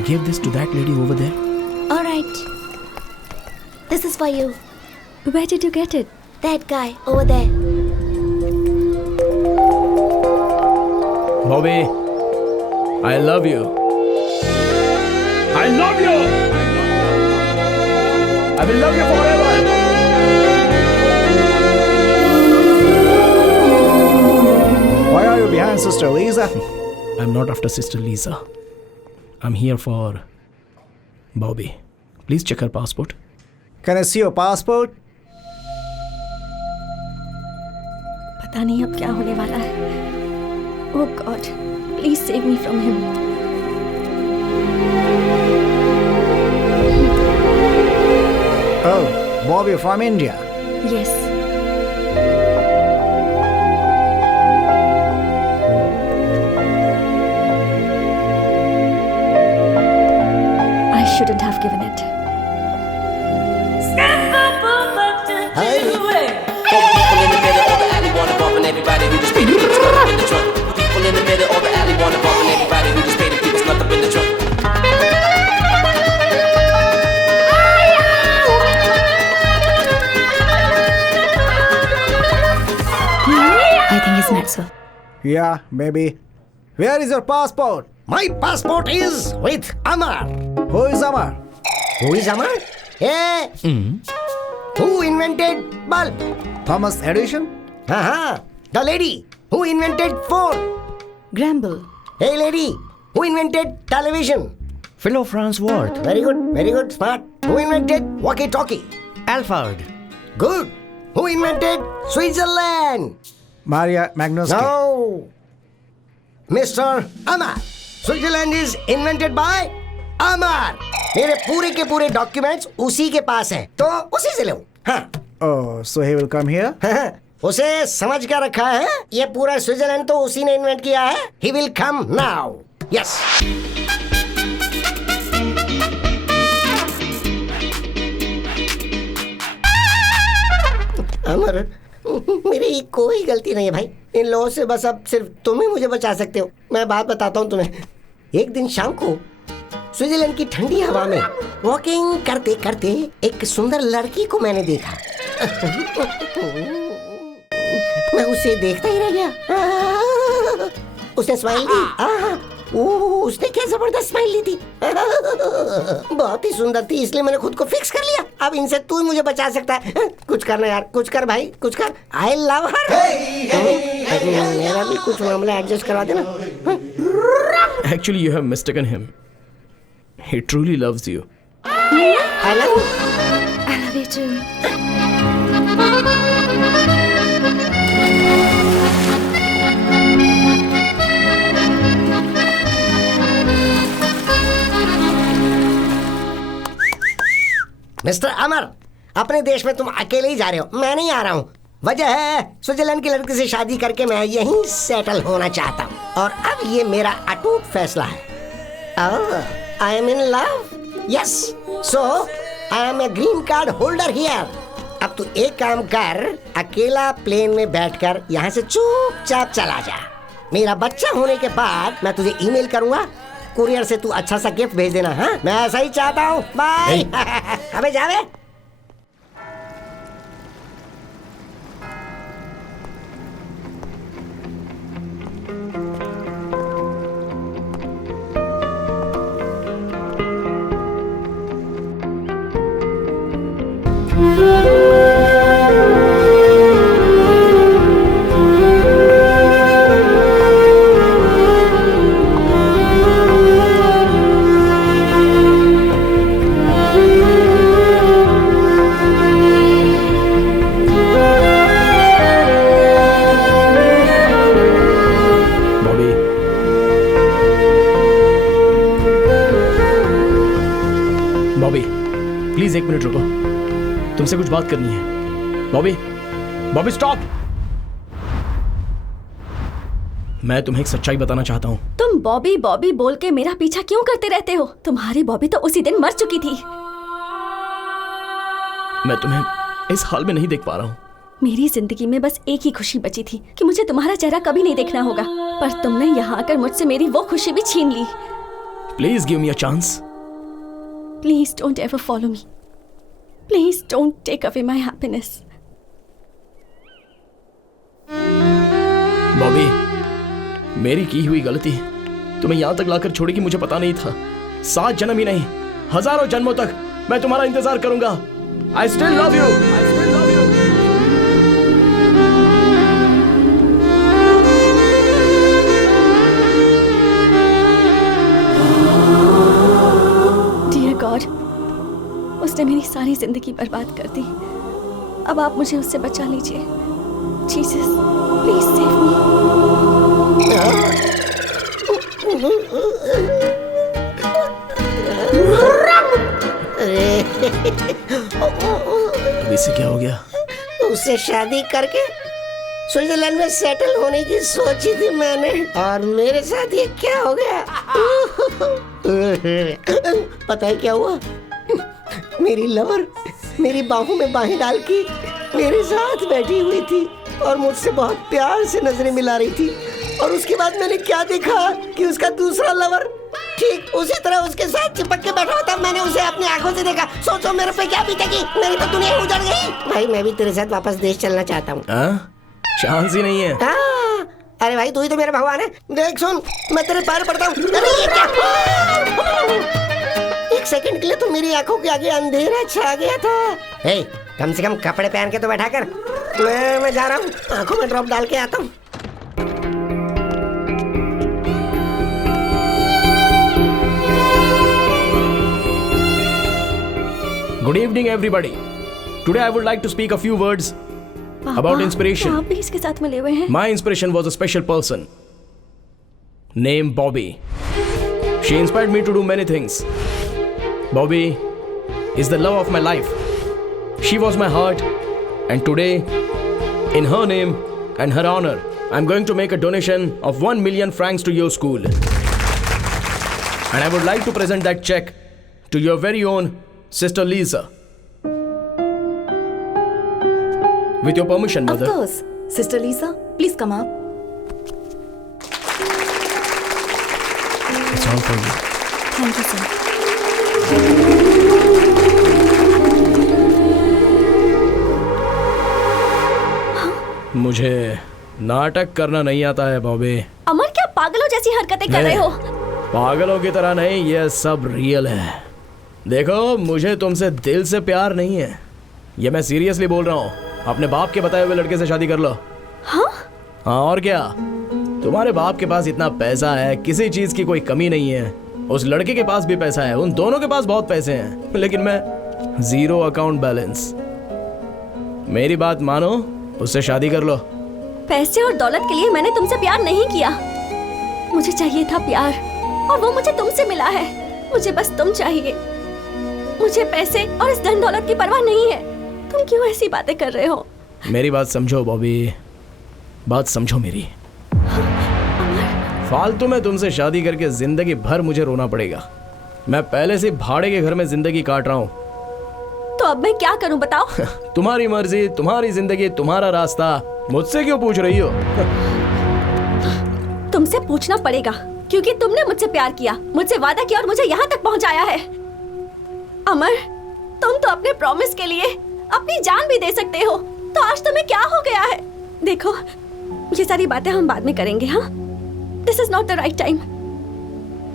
Give this to that lady over there. All right. This is for you. Where did you get it? That guy over there. Bobby, I love you. I love you. I will love you forever. Why are you behind Sister Lisa? I'm not after Sister Lisa. I'm here for Bobby. Please check her passport. Can I see your passport? पता नहीं अब क्या होने वाला है। Oh God, please save me from him. Oh, Bobby from India. Yes. Shouldn't have given it. People in the middle of the alley wanna bump and everybody who just paid to keep us up in the trunk. People in the middle of the alley wanna bump and everybody who just paid to keep us up in the trunk. I think he's met, sir. Yeah, maybe. Where is your passport? My passport is with Amar. Who is Amar? Who is Amar? Hey! Who invented bulb? Thomas Edison? The lady who invented phone. Gramble. Hey lady, who invented television? Philo Franz Worth. Very good, smart. Who invented walkie-talkie? Alfred. Good. Who invented Switzerland? Maria Magnusky. No. Mr. Amar. Switzerland is invented by Amar. मेरे पूरे के पूरे documents उसी के पास हैं, तो उसी से लो। हाँ। Oh, so he will come here? उसे समझ कर रखा है, ये पूरा स्विट्जरलैंड तो उसी ने इन्वेंट किया है। He will come now. Yes. अमर, मेरी कोई गलती नहीं है भाई। इन लोगों से बस अब सिर्फ तुम ही मुझे बचा सकते हो। मैं बात बताता हूँ तुम्हें। एक दिन शाम को स्विट्जरलैंड की ठंडी हवा में वॉकिंग करते करते एक सुंदर लड़की को मैंने देखा। मैं उसे देखता ही रह गया। उसने स्माइल दी। उसने क्या जबरदस्त स्माइल ली थी। बहुत ही सुंदर थी, इसलिए मैंने खुद को फिक्स कर लिया। अब इनसे तू ही मुझे बचा सकता है। कुछ करना यार, कुछ कर भाई, कुछ कर। आई लव हर। मेरा भी कुछ मामला एडजस्ट करवा देना। Actually, you have mistaken him. He truly loves you. I love you. I love you too. Mister Amar, अपने देश में तुम अकेले ही जा रहे हो, मैं नहीं आ रहा हूँ। वजह है स्विट्जरलैंड की लड़की से शादी करके मैं यहीं सेटल होना चाहता हूँ, और अब ये मेरा अटूट फैसला है। I am in love. Yes, so I am a green card holder here. अब तू एक काम कर, अकेला प्लेन में बैठकर यहाँ से चुपचाप चला जा। मेरा बच्चा होने के बाद मैं तुझे ईमेल करूंगा, कुरियर से तू अच्छा सा गिफ्ट भेज देना। हाँ, मैं ऐसा ही चाहता हूँ। बाय। अबे जावे। तुमसे कुछ बात करनी है। बॉबी, बॉबी स्टॉप। मैं तुम्हें एक सच्चाई बताना चाहता हूँ। तुम बॉबी बॉबी बोल के मेरा पीछा क्यों करते रहते हो? तुम्हारी बॉबी तो उसी दिन मर चुकी थी। मैं तुम्हें इस हाल में नहीं देख पा रहा हूँ। मेरी जिंदगी में बस एक ही खुशी बची थी कि मुझे तुम्हारा चेहरा कभी नहीं देखना होगा, पर तुमने यहाँ आकर मुझसे मेरी वो खुशी भी छीन ली। Please give me a chance. Please don't ever follow me. Please don't take away my happiness. Bobby, मेरी की हुई गलती तुम्हें यहाँ तक लाकर छोड़ी कि मुझे पता नहीं था। 7 जन्म ही नहीं, हजारों जन्मों तक मैं तुम्हारा इंतजार करूंगा। I still love you. I still love you. Dear God, उसने मेरी सारी जिंदगी बर्बाद कर दी। अब आप मुझे उससे बचा लीजिए। Jesus, please save me. अब इसे क्या हो गया? उससे शादी करके स्विट्जरलैंड में सेटल होने की सोची थी मैंने, और मेरे साथ ये क्या हो गया? पता है क्या हुआ? मेरी लवर मेरी बाहों में बाहें डाल के मेरे साथ बैठी हुई थी और मुझसे बहुत प्यार से नजरें मिला रही थी, और उसके बाद मैंने क्या देखा कि उसका दूसरा लवर ठीक उसी तरह उसके साथ चिपक के बैठा होता। मैंने उसे अपनी आंखों से देखा। सोचो मेरे पे क्या बीतेगी। मेरी तो दुनिया उजड़ गई। भाई मैं भी तेरे साथ वापस देश चलना चाहता हूँ। चांस ही नहीं है। अरे भाई तू ही तो मेरा भगवान है। देख सुन, मैं तेरे पैर पड़ता हूँ। एक सेकंड के लिए तो मेरी आंखों के आगे अंधेरा छा गया था। हे, कम से कम कपड़े पहन के तो बैठा कर। मैं जा रहा हूँ, आंखों में ड्रॉप डाल के आता हूँ। Good evening, everybody. Today I would like to speak a few words about inspiration. आप भी इसके साथ मिले हुए हैं? My inspiration was a special person named Bobby. She inspired me to do many things. Bobby is the love of my life. She was my heart, and today, in her name and her honor, I'm going to make a donation of 1 million francs to your school. And I would like to present that check to your very own Sister Lisa. With your permission, Mother. Of course. Sister Lisa, please come up. It's all for you. Thank you, sir. मुझे नाटक करना नहीं आता है बॉबी। अमर, क्या पागलों जैसी हरकतें कर रहे हो? पागलों की तरह नहीं, ये सब रियल है। देखो, मुझे तुमसे दिल से प्यार नहीं है, ये मैं सीरियसली बोल रहा हूँ। अपने बाप के बताए हुए लड़के से शादी कर लो। हाँ? हाँ और क्या, तुम्हारे बाप के पास इतना पैसा है, किसी चीज की कोई कमी नहीं है। उस लड़के के पास भी पैसा है, उन दोनों के पास बहुत पैसे हैं, लेकिन मैं 0 अकाउंट बैलेंस। मेरी बात मानो, उससे शादी कर लो। पैसे और दौलत के लिए मैंने तुमसे प्यार नहीं किया। मुझे चाहिए था प्यार, और वो मुझे तुमसे मिला है। मुझे बस तुम चाहिए। मुझे पैसे और इस धन दौलत की परवाह नहीं है। तुम क्यों ऐसी बातें कर रहे हो? मेरी बात समझो बॉबी, बात समझो मेरी। फालतू में तुमसे शादी करके जिंदगी भर मुझे रोना पड़ेगा। मैं पहले से भाड़े के घर में जिंदगी काट रहा हूँ। तो अब मैं क्या करूं बताओ? तुम्हारी मर्जी, तुम्हारी जिंदगी, तुम्हारा रास्ता। मुझसे क्यों पूछ रही हो? तुमसे पूछना पड़ेगा, क्योंकि तुमने मुझसे प्यार किया, मुझसे वादा किया और मुझे यहाँ तक पहुँचाया है। अमर, तुम तो अपने प्रॉमिस के लिए अपनी जान भी दे सकते हो, तो आज तुम्हें क्या हो गया है? देखो, ये सारी बातें हम बाद में करेंगे। हाँ, this is not the right time.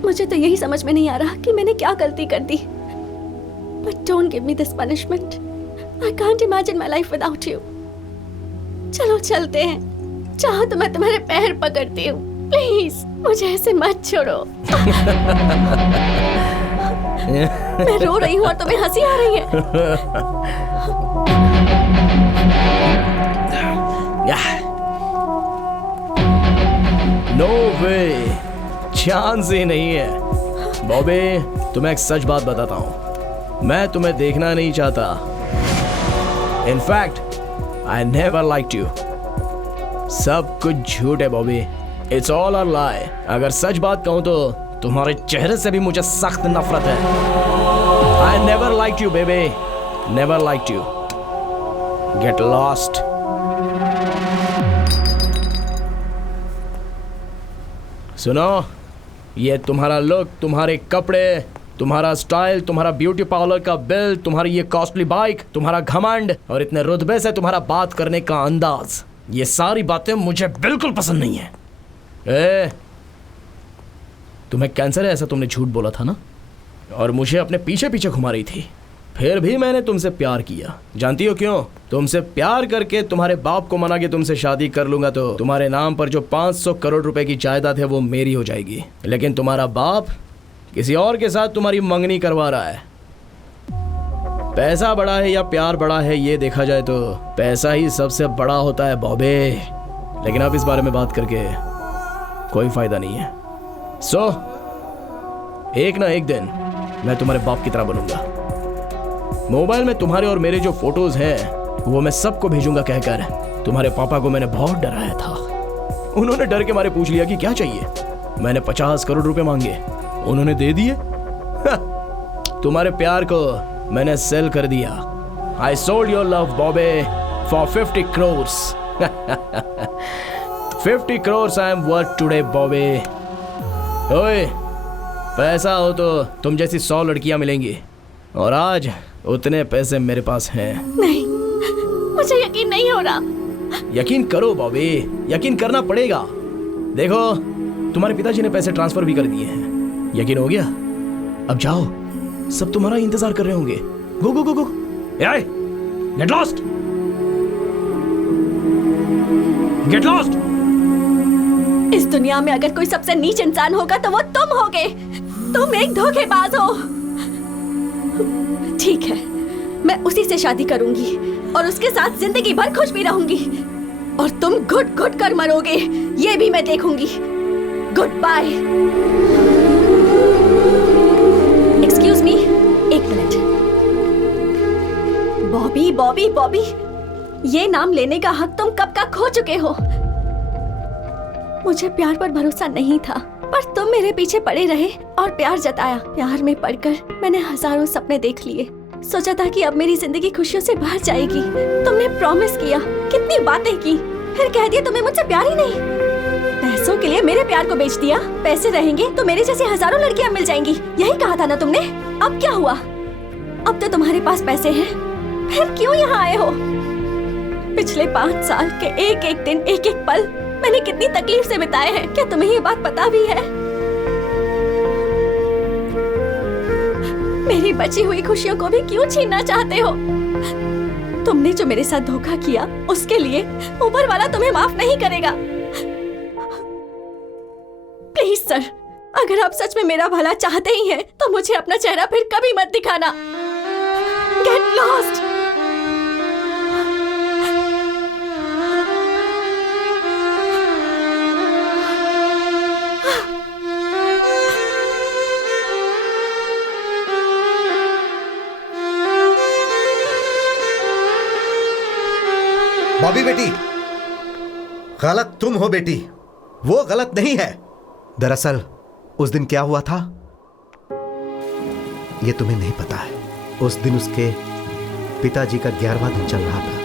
मुझे तो यही समझ में नहीं आ रहा कि मैंने क्या गलती कर दी। But don't give me this punishment. I can't imagine my life without you. चलो चलते हैं, चाहो तो मैं तुम्हारे पैर पकड़ती हूँ। प्लीज मुझे ऐसे मत छोड़ो। मैं रो रही हूँ और तुम्हें हंसी आ रही है। नो वे, चांस ही नहीं है। बॉबी, तुम्हें एक सच बात बताता हूँ, मैं तुम्हें देखना नहीं चाहता, in fact I never liked you. सब कुछ झूठ है बॉबी, इट्स ऑल अ लाई। अगर सच बात कहूं तो तुम्हारे चेहरे से भी मुझे सख्त नफरत है। I never liked you baby, never liked you. Get lost. सुनो, ये तुम्हारा लुक, तुम्हारे कपड़े, तुम्हारा स्टाइल, तुम्हारा ब्यूटी पार्लर का बिल, तुम्हारी ये कॉस्टली बाइक, तुम्हारा घमंड और इतने रुतबे से तुम्हारा बात करने का अंदाज, ये सारी बातें मुझे बिल्कुल पसंद नहीं है। ए, तुम्हें कैंसर है ऐसा तुमने झूठ बोला था ना, और मुझे अपने पीछे पीछे घुमा रही थी। फिर भी मैंने तुमसे प्यार किया। जानती हो क्यों? तुमसे प्यार करके तुम्हारे बाप को मना के तुमसे शादी कर लूंगा तो तुम्हारे नाम पर जो 500 करोड़ रुपए की जायदाद है वो मेरी हो जाएगी। लेकिन तुम्हारा बाप किसी और के साथ तुम्हारी मंगनी करवा रहा है। पैसा बड़ा है या प्यार बड़ा है, ये देखा जाए तो पैसा ही सबसे बड़ा होता है बॉबे। लेकिन अब इस बारे में बात करके कोई फायदा नहीं है। सो एक ना एक दिन मैं तुम्हारे बाप की तरह बनूंगा। मोबाइल में तुम्हारे और मेरे जो फोटोज हैं वो मैं सबको भेजूंगा कहकर तुम्हारे पापा को मैंने बहुत डराया था। उन्होंने डर के मारे पूछ लिया कि क्या चाहिए। मैंने 50 करोड़ रुपए मांगे, उन्होंने दे दिए। तुम्हारे प्यार को मैंने सेल कर दिया। I sold your love Bobby for 50 crores। 50 crores I am worth today Bobby. ओए, पैसा हो तो तुम जैसी 100 लड़कियां मिलेंगी, और आज उतने पैसे मेरे पास हैं। नहीं, मुझे यकीन नहीं हो रहा। यकीन करो बॉबी, यकीन करना पड़ेगा। देखो, तुम्हारे पिताजी ने पैसे ट्रांसफर भी कर दिए हैं। यकीन हो गया? अब जाओ, सब तुम्हारा इंतजार कर रहे होंगे। Go go go go. Get lost, get lost. इस दुनिया में अगर कोई सबसे नीच इंसान होगा तो वो तुम होगे। तुम एक धोखेबाज हो। ठीक है, मैं उसी से शादी करूंगी और उसके साथ जिंदगी भर खुश भी रहूंगी, और तुम घुट घुट कर मरोगे ये भी मैं देखूंगी। Good bye. एक्सक्यूज मी, एक मिनट। बॉबी बॉबी बॉबी, ये नाम लेने का हक तुम कब का खो चुके हो। मुझे प्यार पर भरोसा नहीं था, पर तुम मेरे पीछे पड़े रहे और प्यार जताया। प्यार में पड़कर मैंने हजारों सपने देख लिए। सोचा था कि अब मेरी जिंदगी खुशियों से भर जाएगी। तुमने प्रॉमिस किया, कितनी बातें की, फिर कह दिया तुम्हें मुझसे प्यार ही नहीं। पैसों के लिए मेरे प्यार को बेच दिया। पैसे रहेंगे तो मेरे जैसी हजारों लड़कियां मिल जाएंगी, यही कहा था ना तुमने। अब क्या हुआ? अब तो तुम्हारे पास पैसे हैं, फिर क्यों यहाँ आए हो? पिछले 5 साल के एक एक दिन, एक एक पल मैंने कितनी तकलीफ से बिताए हैं। क्या तुम्हें ये बात पता भी है? मेरी बची हुई खुशियों को भी क्यों छीनना चाहते हो? तुमने जो मेरे साथ धोखा किया उसके लिए ऊपर वाला तुम्हें माफ नहीं करेगा। प्लीज सर, अगर आप सच में मेरा भला चाहते ही हैं तो मुझे अपना चेहरा फिर कभी मत दिखाना। Get lost. बॉबी बेटी, गलत तुम हो बेटी, वो गलत नहीं है। दरअसल उस दिन क्या हुआ था ये तुम्हें नहीं पता है। उस दिन उसके पिताजी का 11वां दिन चल रहा था।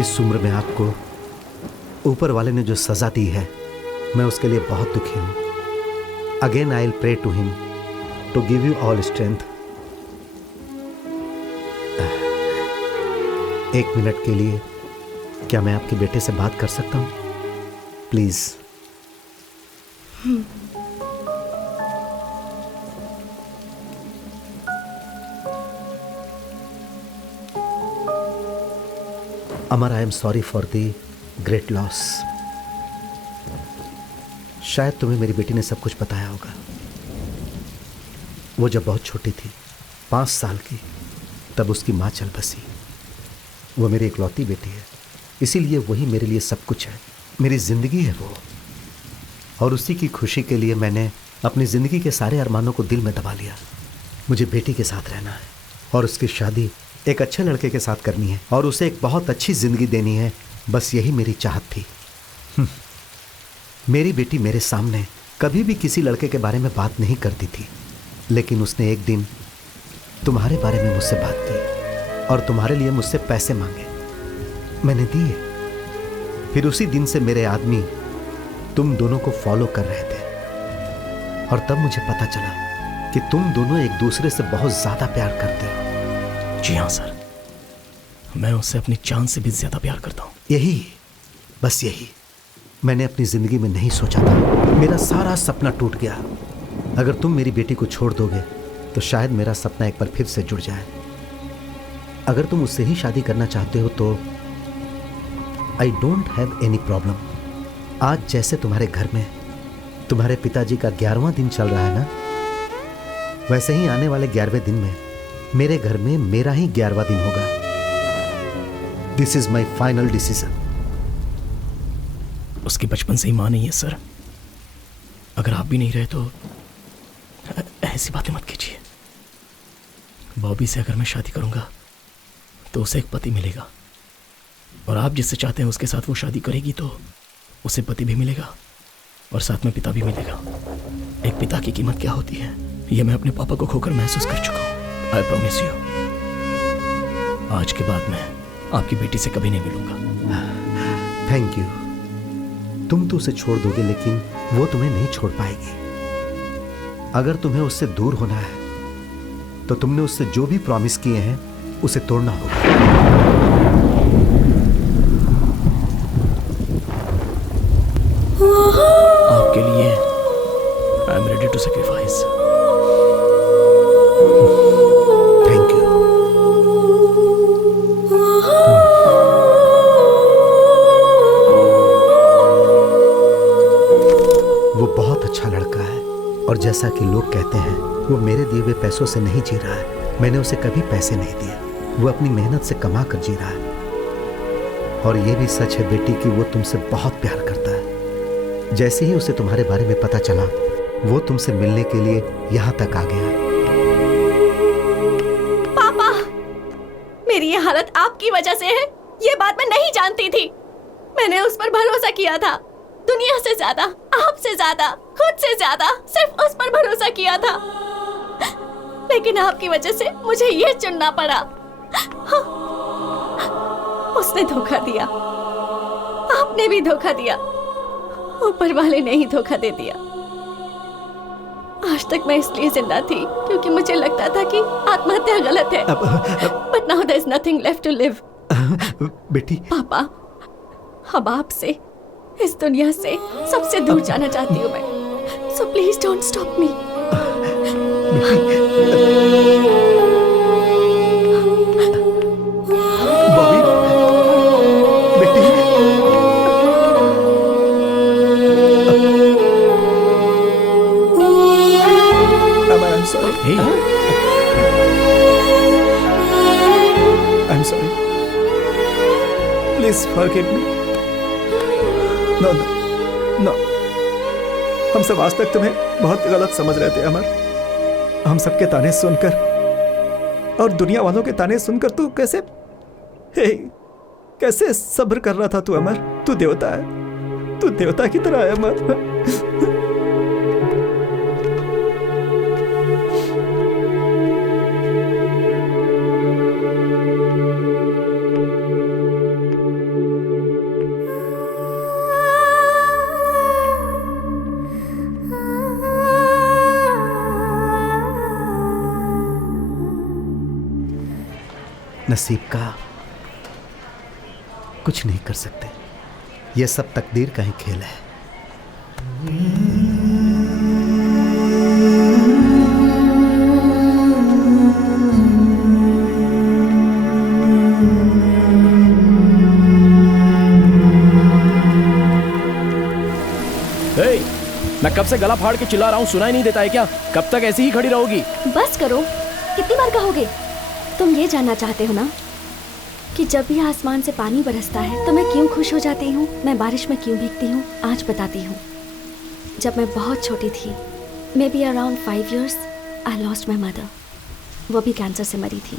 इस उम्र में आपको ऊपर वाले ने जो सजा दी है, मैं उसके लिए बहुत दुखी हूं। Again I will pray to him to give you all strength। एक मिनट के लिए क्या मैं आपके बेटे से बात कर सकता हूं please? Amar, I am sorry for the great loss. शायद तुम्हें मेरी बेटी ने सब कुछ बताया होगा। वो जब बहुत छोटी थी, 5 साल की, तब उसकी माँ चल बसी। वो मेरी इकलौती बेटी है, इसीलिए वही मेरे लिए सब कुछ है। मेरी जिंदगी है वो, और उसी की खुशी के लिए मैंने अपनी जिंदगी के सारे अरमानों को दिल में दबा लिया। मुझे बेटी के साथ रहना है और उसकी शादी एक अच्छे लड़के के साथ करनी है और उसे एक बहुत अच्छी जिंदगी देनी है। बस यही मेरी चाहत थी। मेरी बेटी मेरे सामने कभी भी किसी लड़के के बारे में बात नहीं करती थी, लेकिन उसने एक दिन तुम्हारे बारे में मुझसे बात की और तुम्हारे लिए मुझसे पैसे मांगे। मैंने दिए। फिर उसी दिन से मेरे आदमी तुम दोनों को फॉलो कर रहे थे और तब मुझे पता चला कि तुम दोनों एक दूसरे से बहुत ज्यादा प्यार करते हो। जी हाँ सर, मैं उससे अपनी जान से भी ज्यादा प्यार करता हूँ। यही, बस यही मैंने अपनी जिंदगी में नहीं सोचा था। मेरा सारा सपना टूट गया। अगर तुम मेरी बेटी को छोड़ दोगे तो शायद मेरा सपना एक बार फिर से जुड़ जाए। अगर तुम उससे ही शादी करना चाहते हो तो I don't have any problem. आज जैसे तुम्हारे घर में तुम्हारे पिताजी का 11वां दिन चल रहा है ना, वैसे ही आने वाले 11वें दिन में मेरे घर में मेरा ही 11वां दिन होगा। This is my final decision. उसकी बचपन से ही मां नहीं है सर। अगर आप भी नहीं रहे तो ऐसी बातें मत कीजिए। बॉबी से अगर मैं शादी करूंगा तो उसे एक पति मिलेगा और आप जिससे चाहते हैं उसके साथ वो शादी करेगी तो उसे पति भी मिलेगा और साथ में पिता भी मिलेगा। एक पिता की कीमत क्या होती है ये मैं अपने पापा को खोकर महसूस कर चुका हूं। आई प्रॉमिस यू, आज के बाद मैं आपकी बेटी से कभी नहीं मिलूंगा। Thank you. तुम तो उसे छोड़ दोगे लेकिन वो तुम्हें नहीं छोड़ पाएगी। अगर तुम्हें उससे दूर होना है तो तुमने उससे जो भी प्रॉमिस किए हैं उसे तोड़ना होगा। आपके लिए I am ready to sacrifice. Thank you. वो बहुत अच्छा लड़का है और जैसा कि लोग कहते हैं वो मेरे दिए हुए पैसों से नहीं जी रहा है। मैंने उसे कभी पैसे नहीं दिए। वो अपनी मेहनत से कमा कर जी रहा है। और ये भी सच है बेटी कि वो तुमसे बहुत प्यार करता है। जैसे ही उसे तुम्हारे बारे में पता चला वो तुमसे मिलने के लिए यहाँ तक आ गया। पापा, मेरी ये हालत आपकी वजह से है। ये बात मैं नहीं जानती थी। मैंने उस पर भरोसा किया था, दुनिया से ज्यादा, आपसे ज्यादा, खुद से ज्यादा, सिर्फ उस पर भरोसा किया था। लेकिन आपकी वजह से मुझे ये चुनना पड़ा। उसने धोखा दिया, आपने भी धोखा दिया, ऊपर वाले ने ही धोखा दे दिया। आज तक मैं इसलिए जिंदा थी क्योंकि मुझे लगता था कि आत्महत्या गलत है। But now there is nothing left to live. बेटी, पापा, अब आपसे, इस दुनिया से सबसे दूर जाना चाहती हूँ मैं। So please don't stop me. Bobby, बेटी, I'm sorry. Hey. I'm sorry. Please forgive me. No, no, no. हम सब आज तक तुम्हें बहुत गलत समझ रहे थे अमर। हम सबके ताने सुनकर और दुनिया वालों के ताने सुनकर तू कैसे सब्र कर रहा था तू अमर। तू देवता है, तू देवता की तरह है अमर। नसीब का कुछ नहीं कर सकते। यह सब तकदीर का ही खेल है। मैं कब से गला फाड़ के चिल्ला रहा हूँ, सुनाई नहीं देता है क्या? कब तक ऐसी ही खड़ी रहोगी? बस करो, कितनी बार कहोगे? तुम ये जानना चाहते हो ना कि जब भी आसमान से पानी बरसता है तो मैं क्यों खुश हो जाती हूँ, मैं बारिश में क्यों भीगती हूँ? आज बताती हूँ। जब मैं बहुत छोटी थी may be around 5 years I lost my mother. वो भी कैंसर से मरी थी।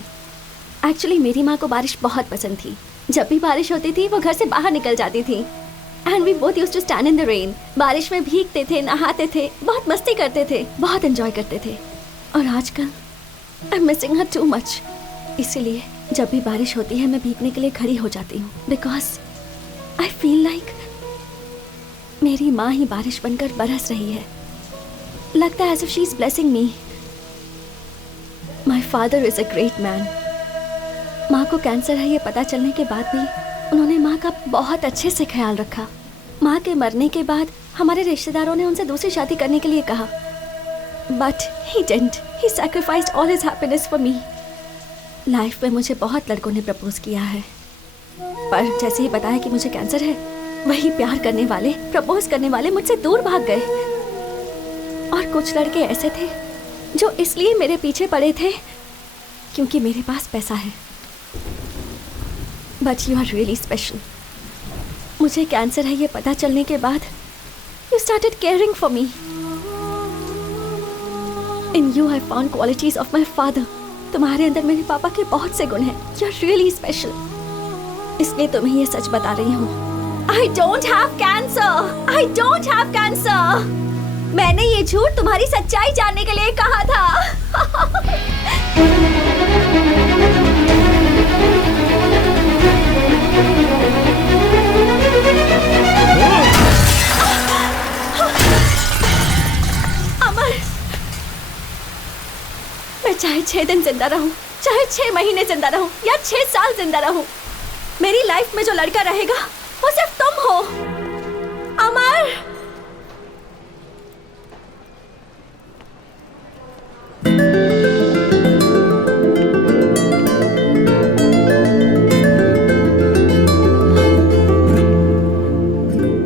एक्चुअली मेरी माँ को बारिश बहुत पसंद थी। जब भी बारिश होती थी वो घर से बाहर निकल जाती थी। And we both used to stand in the rain. बारिश में भीगते थे, नहाते थे, बहुत मस्ती करते थे, बहुत एंजॉय करते थे। और आजकल I am missing her too much. इसीलिए जब भी बारिश होती है मैं भीगने के लिए खड़ी हो जाती हूँ, बिकॉज आई फील लाइक मेरी माँ ही बारिश बनकर बरस रही है। लगता है as if she is blessing me. My father is a great man. माँ को कैंसर है ये पता चलने के बाद भी उन्होंने माँ का बहुत अच्छे से ख्याल रखा। माँ के मरने के बाद हमारे रिश्तेदारों ने उनसे दूसरी शादी करने के लिए कहा, but he didn't. He sacrificed all his happiness for me. Life में मुझे बहुत लड़कों ने प्रपोज किया है, पर जैसे ही बताया कि मुझे कैंसर है, वही प्यार करने वाले, प्रपोज करने वाले मुझसे दूर भाग गए। और कुछ लड़के ऐसे थे जो इसलिए मेरे पीछे पड़े थे क्योंकि मेरे पास पैसा है। But you are really special. मुझे कैंसर है ये पता चलने के बाद you started caring for me. In you I found qualities of my father. तुम्हारे अंदर मेरे पापा के बहुत से गुण हैं। You are really special. इसलिए तुम्हें ये सच बता रही हूँ। I don't have cancer. I don't have cancer. मैंने ये झूठ तुम्हारी सच्चाई जानने के लिए कहा था। अमर, मैं चाहे 6 दिन जिंदा रहूं, चाहे 6 महीने जिंदा रहूं या 6 साल जिंदा रहूं, मेरी लाइफ में जो लड़का रहेगा वो सिर्फ तुम हो, अमर।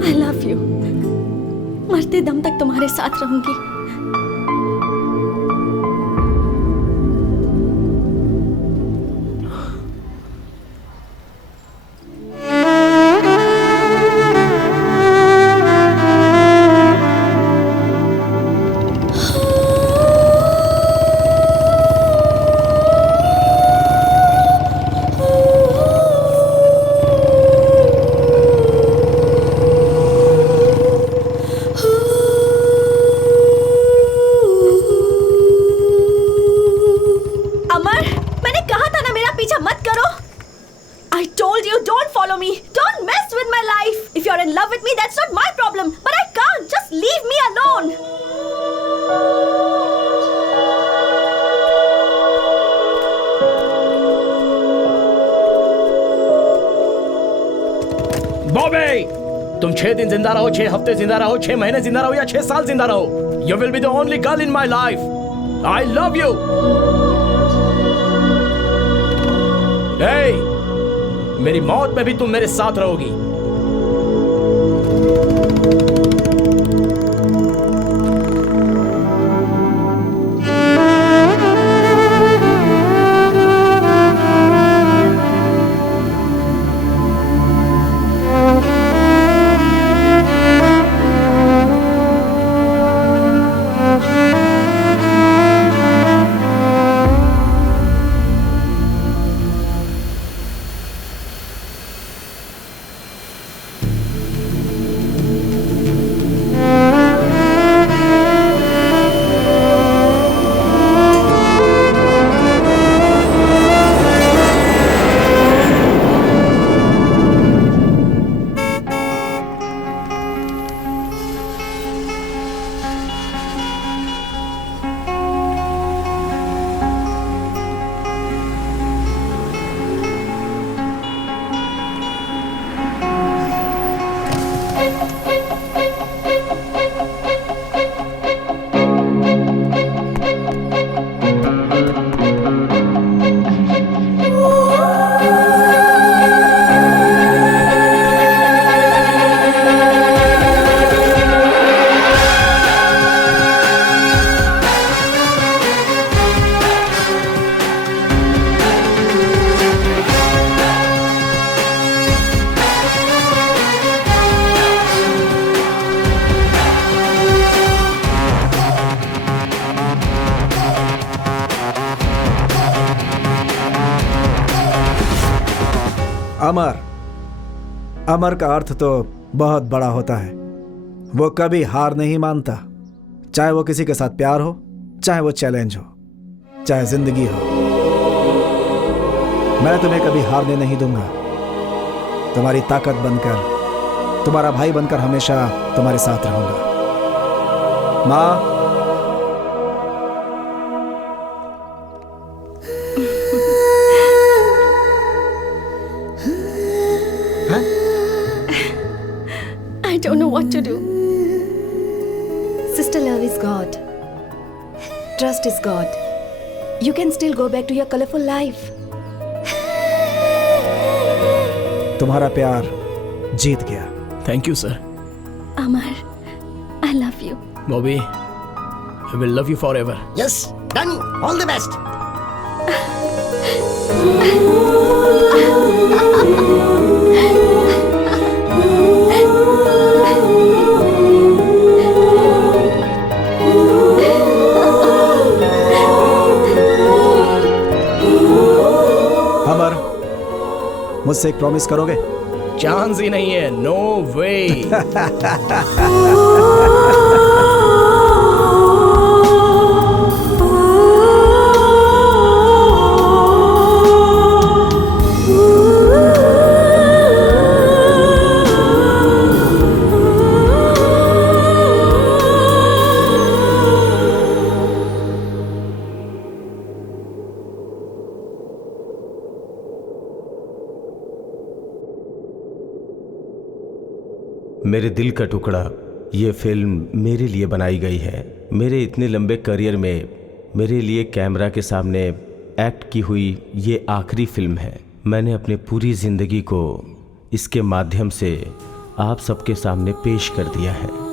I love you। मरते दम तक तुम्हारे साथ रहूंगी। तुम 6 दिन जिंदा रहो, 6 हफ्ते जिंदा रहो, 6 महीने जिंदा रहो या 6 साल जिंदा रहो, you will be the only girl in my life. I love you. मेरी मौत में भी तुम मेरे साथ रहोगी। अमर, अमर का अर्थ तो बहुत बड़ा होता है। वो कभी हार नहीं मानता, चाहे वो किसी के साथ प्यार हो, चाहे वो चैलेंज हो, चाहे जिंदगी हो। मैं तुम्हें कभी हारने नहीं दूंगा। तुम्हारी ताकत बनकर, तुम्हारा भाई बनकर हमेशा तुम्हारे साथ रहूंगा। माँ, I don't know what to do. Sister, love is God. Trust is God. You can still go back to your colorful life. तुम्हारा प्यार जीत गया। Thank you sir. Amar, I love you. Bobby, I will love you forever. Yes, done. All the best. अमर, मुझसे एक promise करोगे? Chance ही नहीं है, no वे। मेरे दिल का टुकड़ा, ये फिल्म मेरे लिए बनाई गई है। मेरे इतने लंबे करियर में मेरे लिए कैमरा के सामने एक्ट की हुई ये आखिरी फिल्म है। मैंने अपने पूरी ज़िंदगी को इसके माध्यम से आप सबके सामने पेश कर दिया है।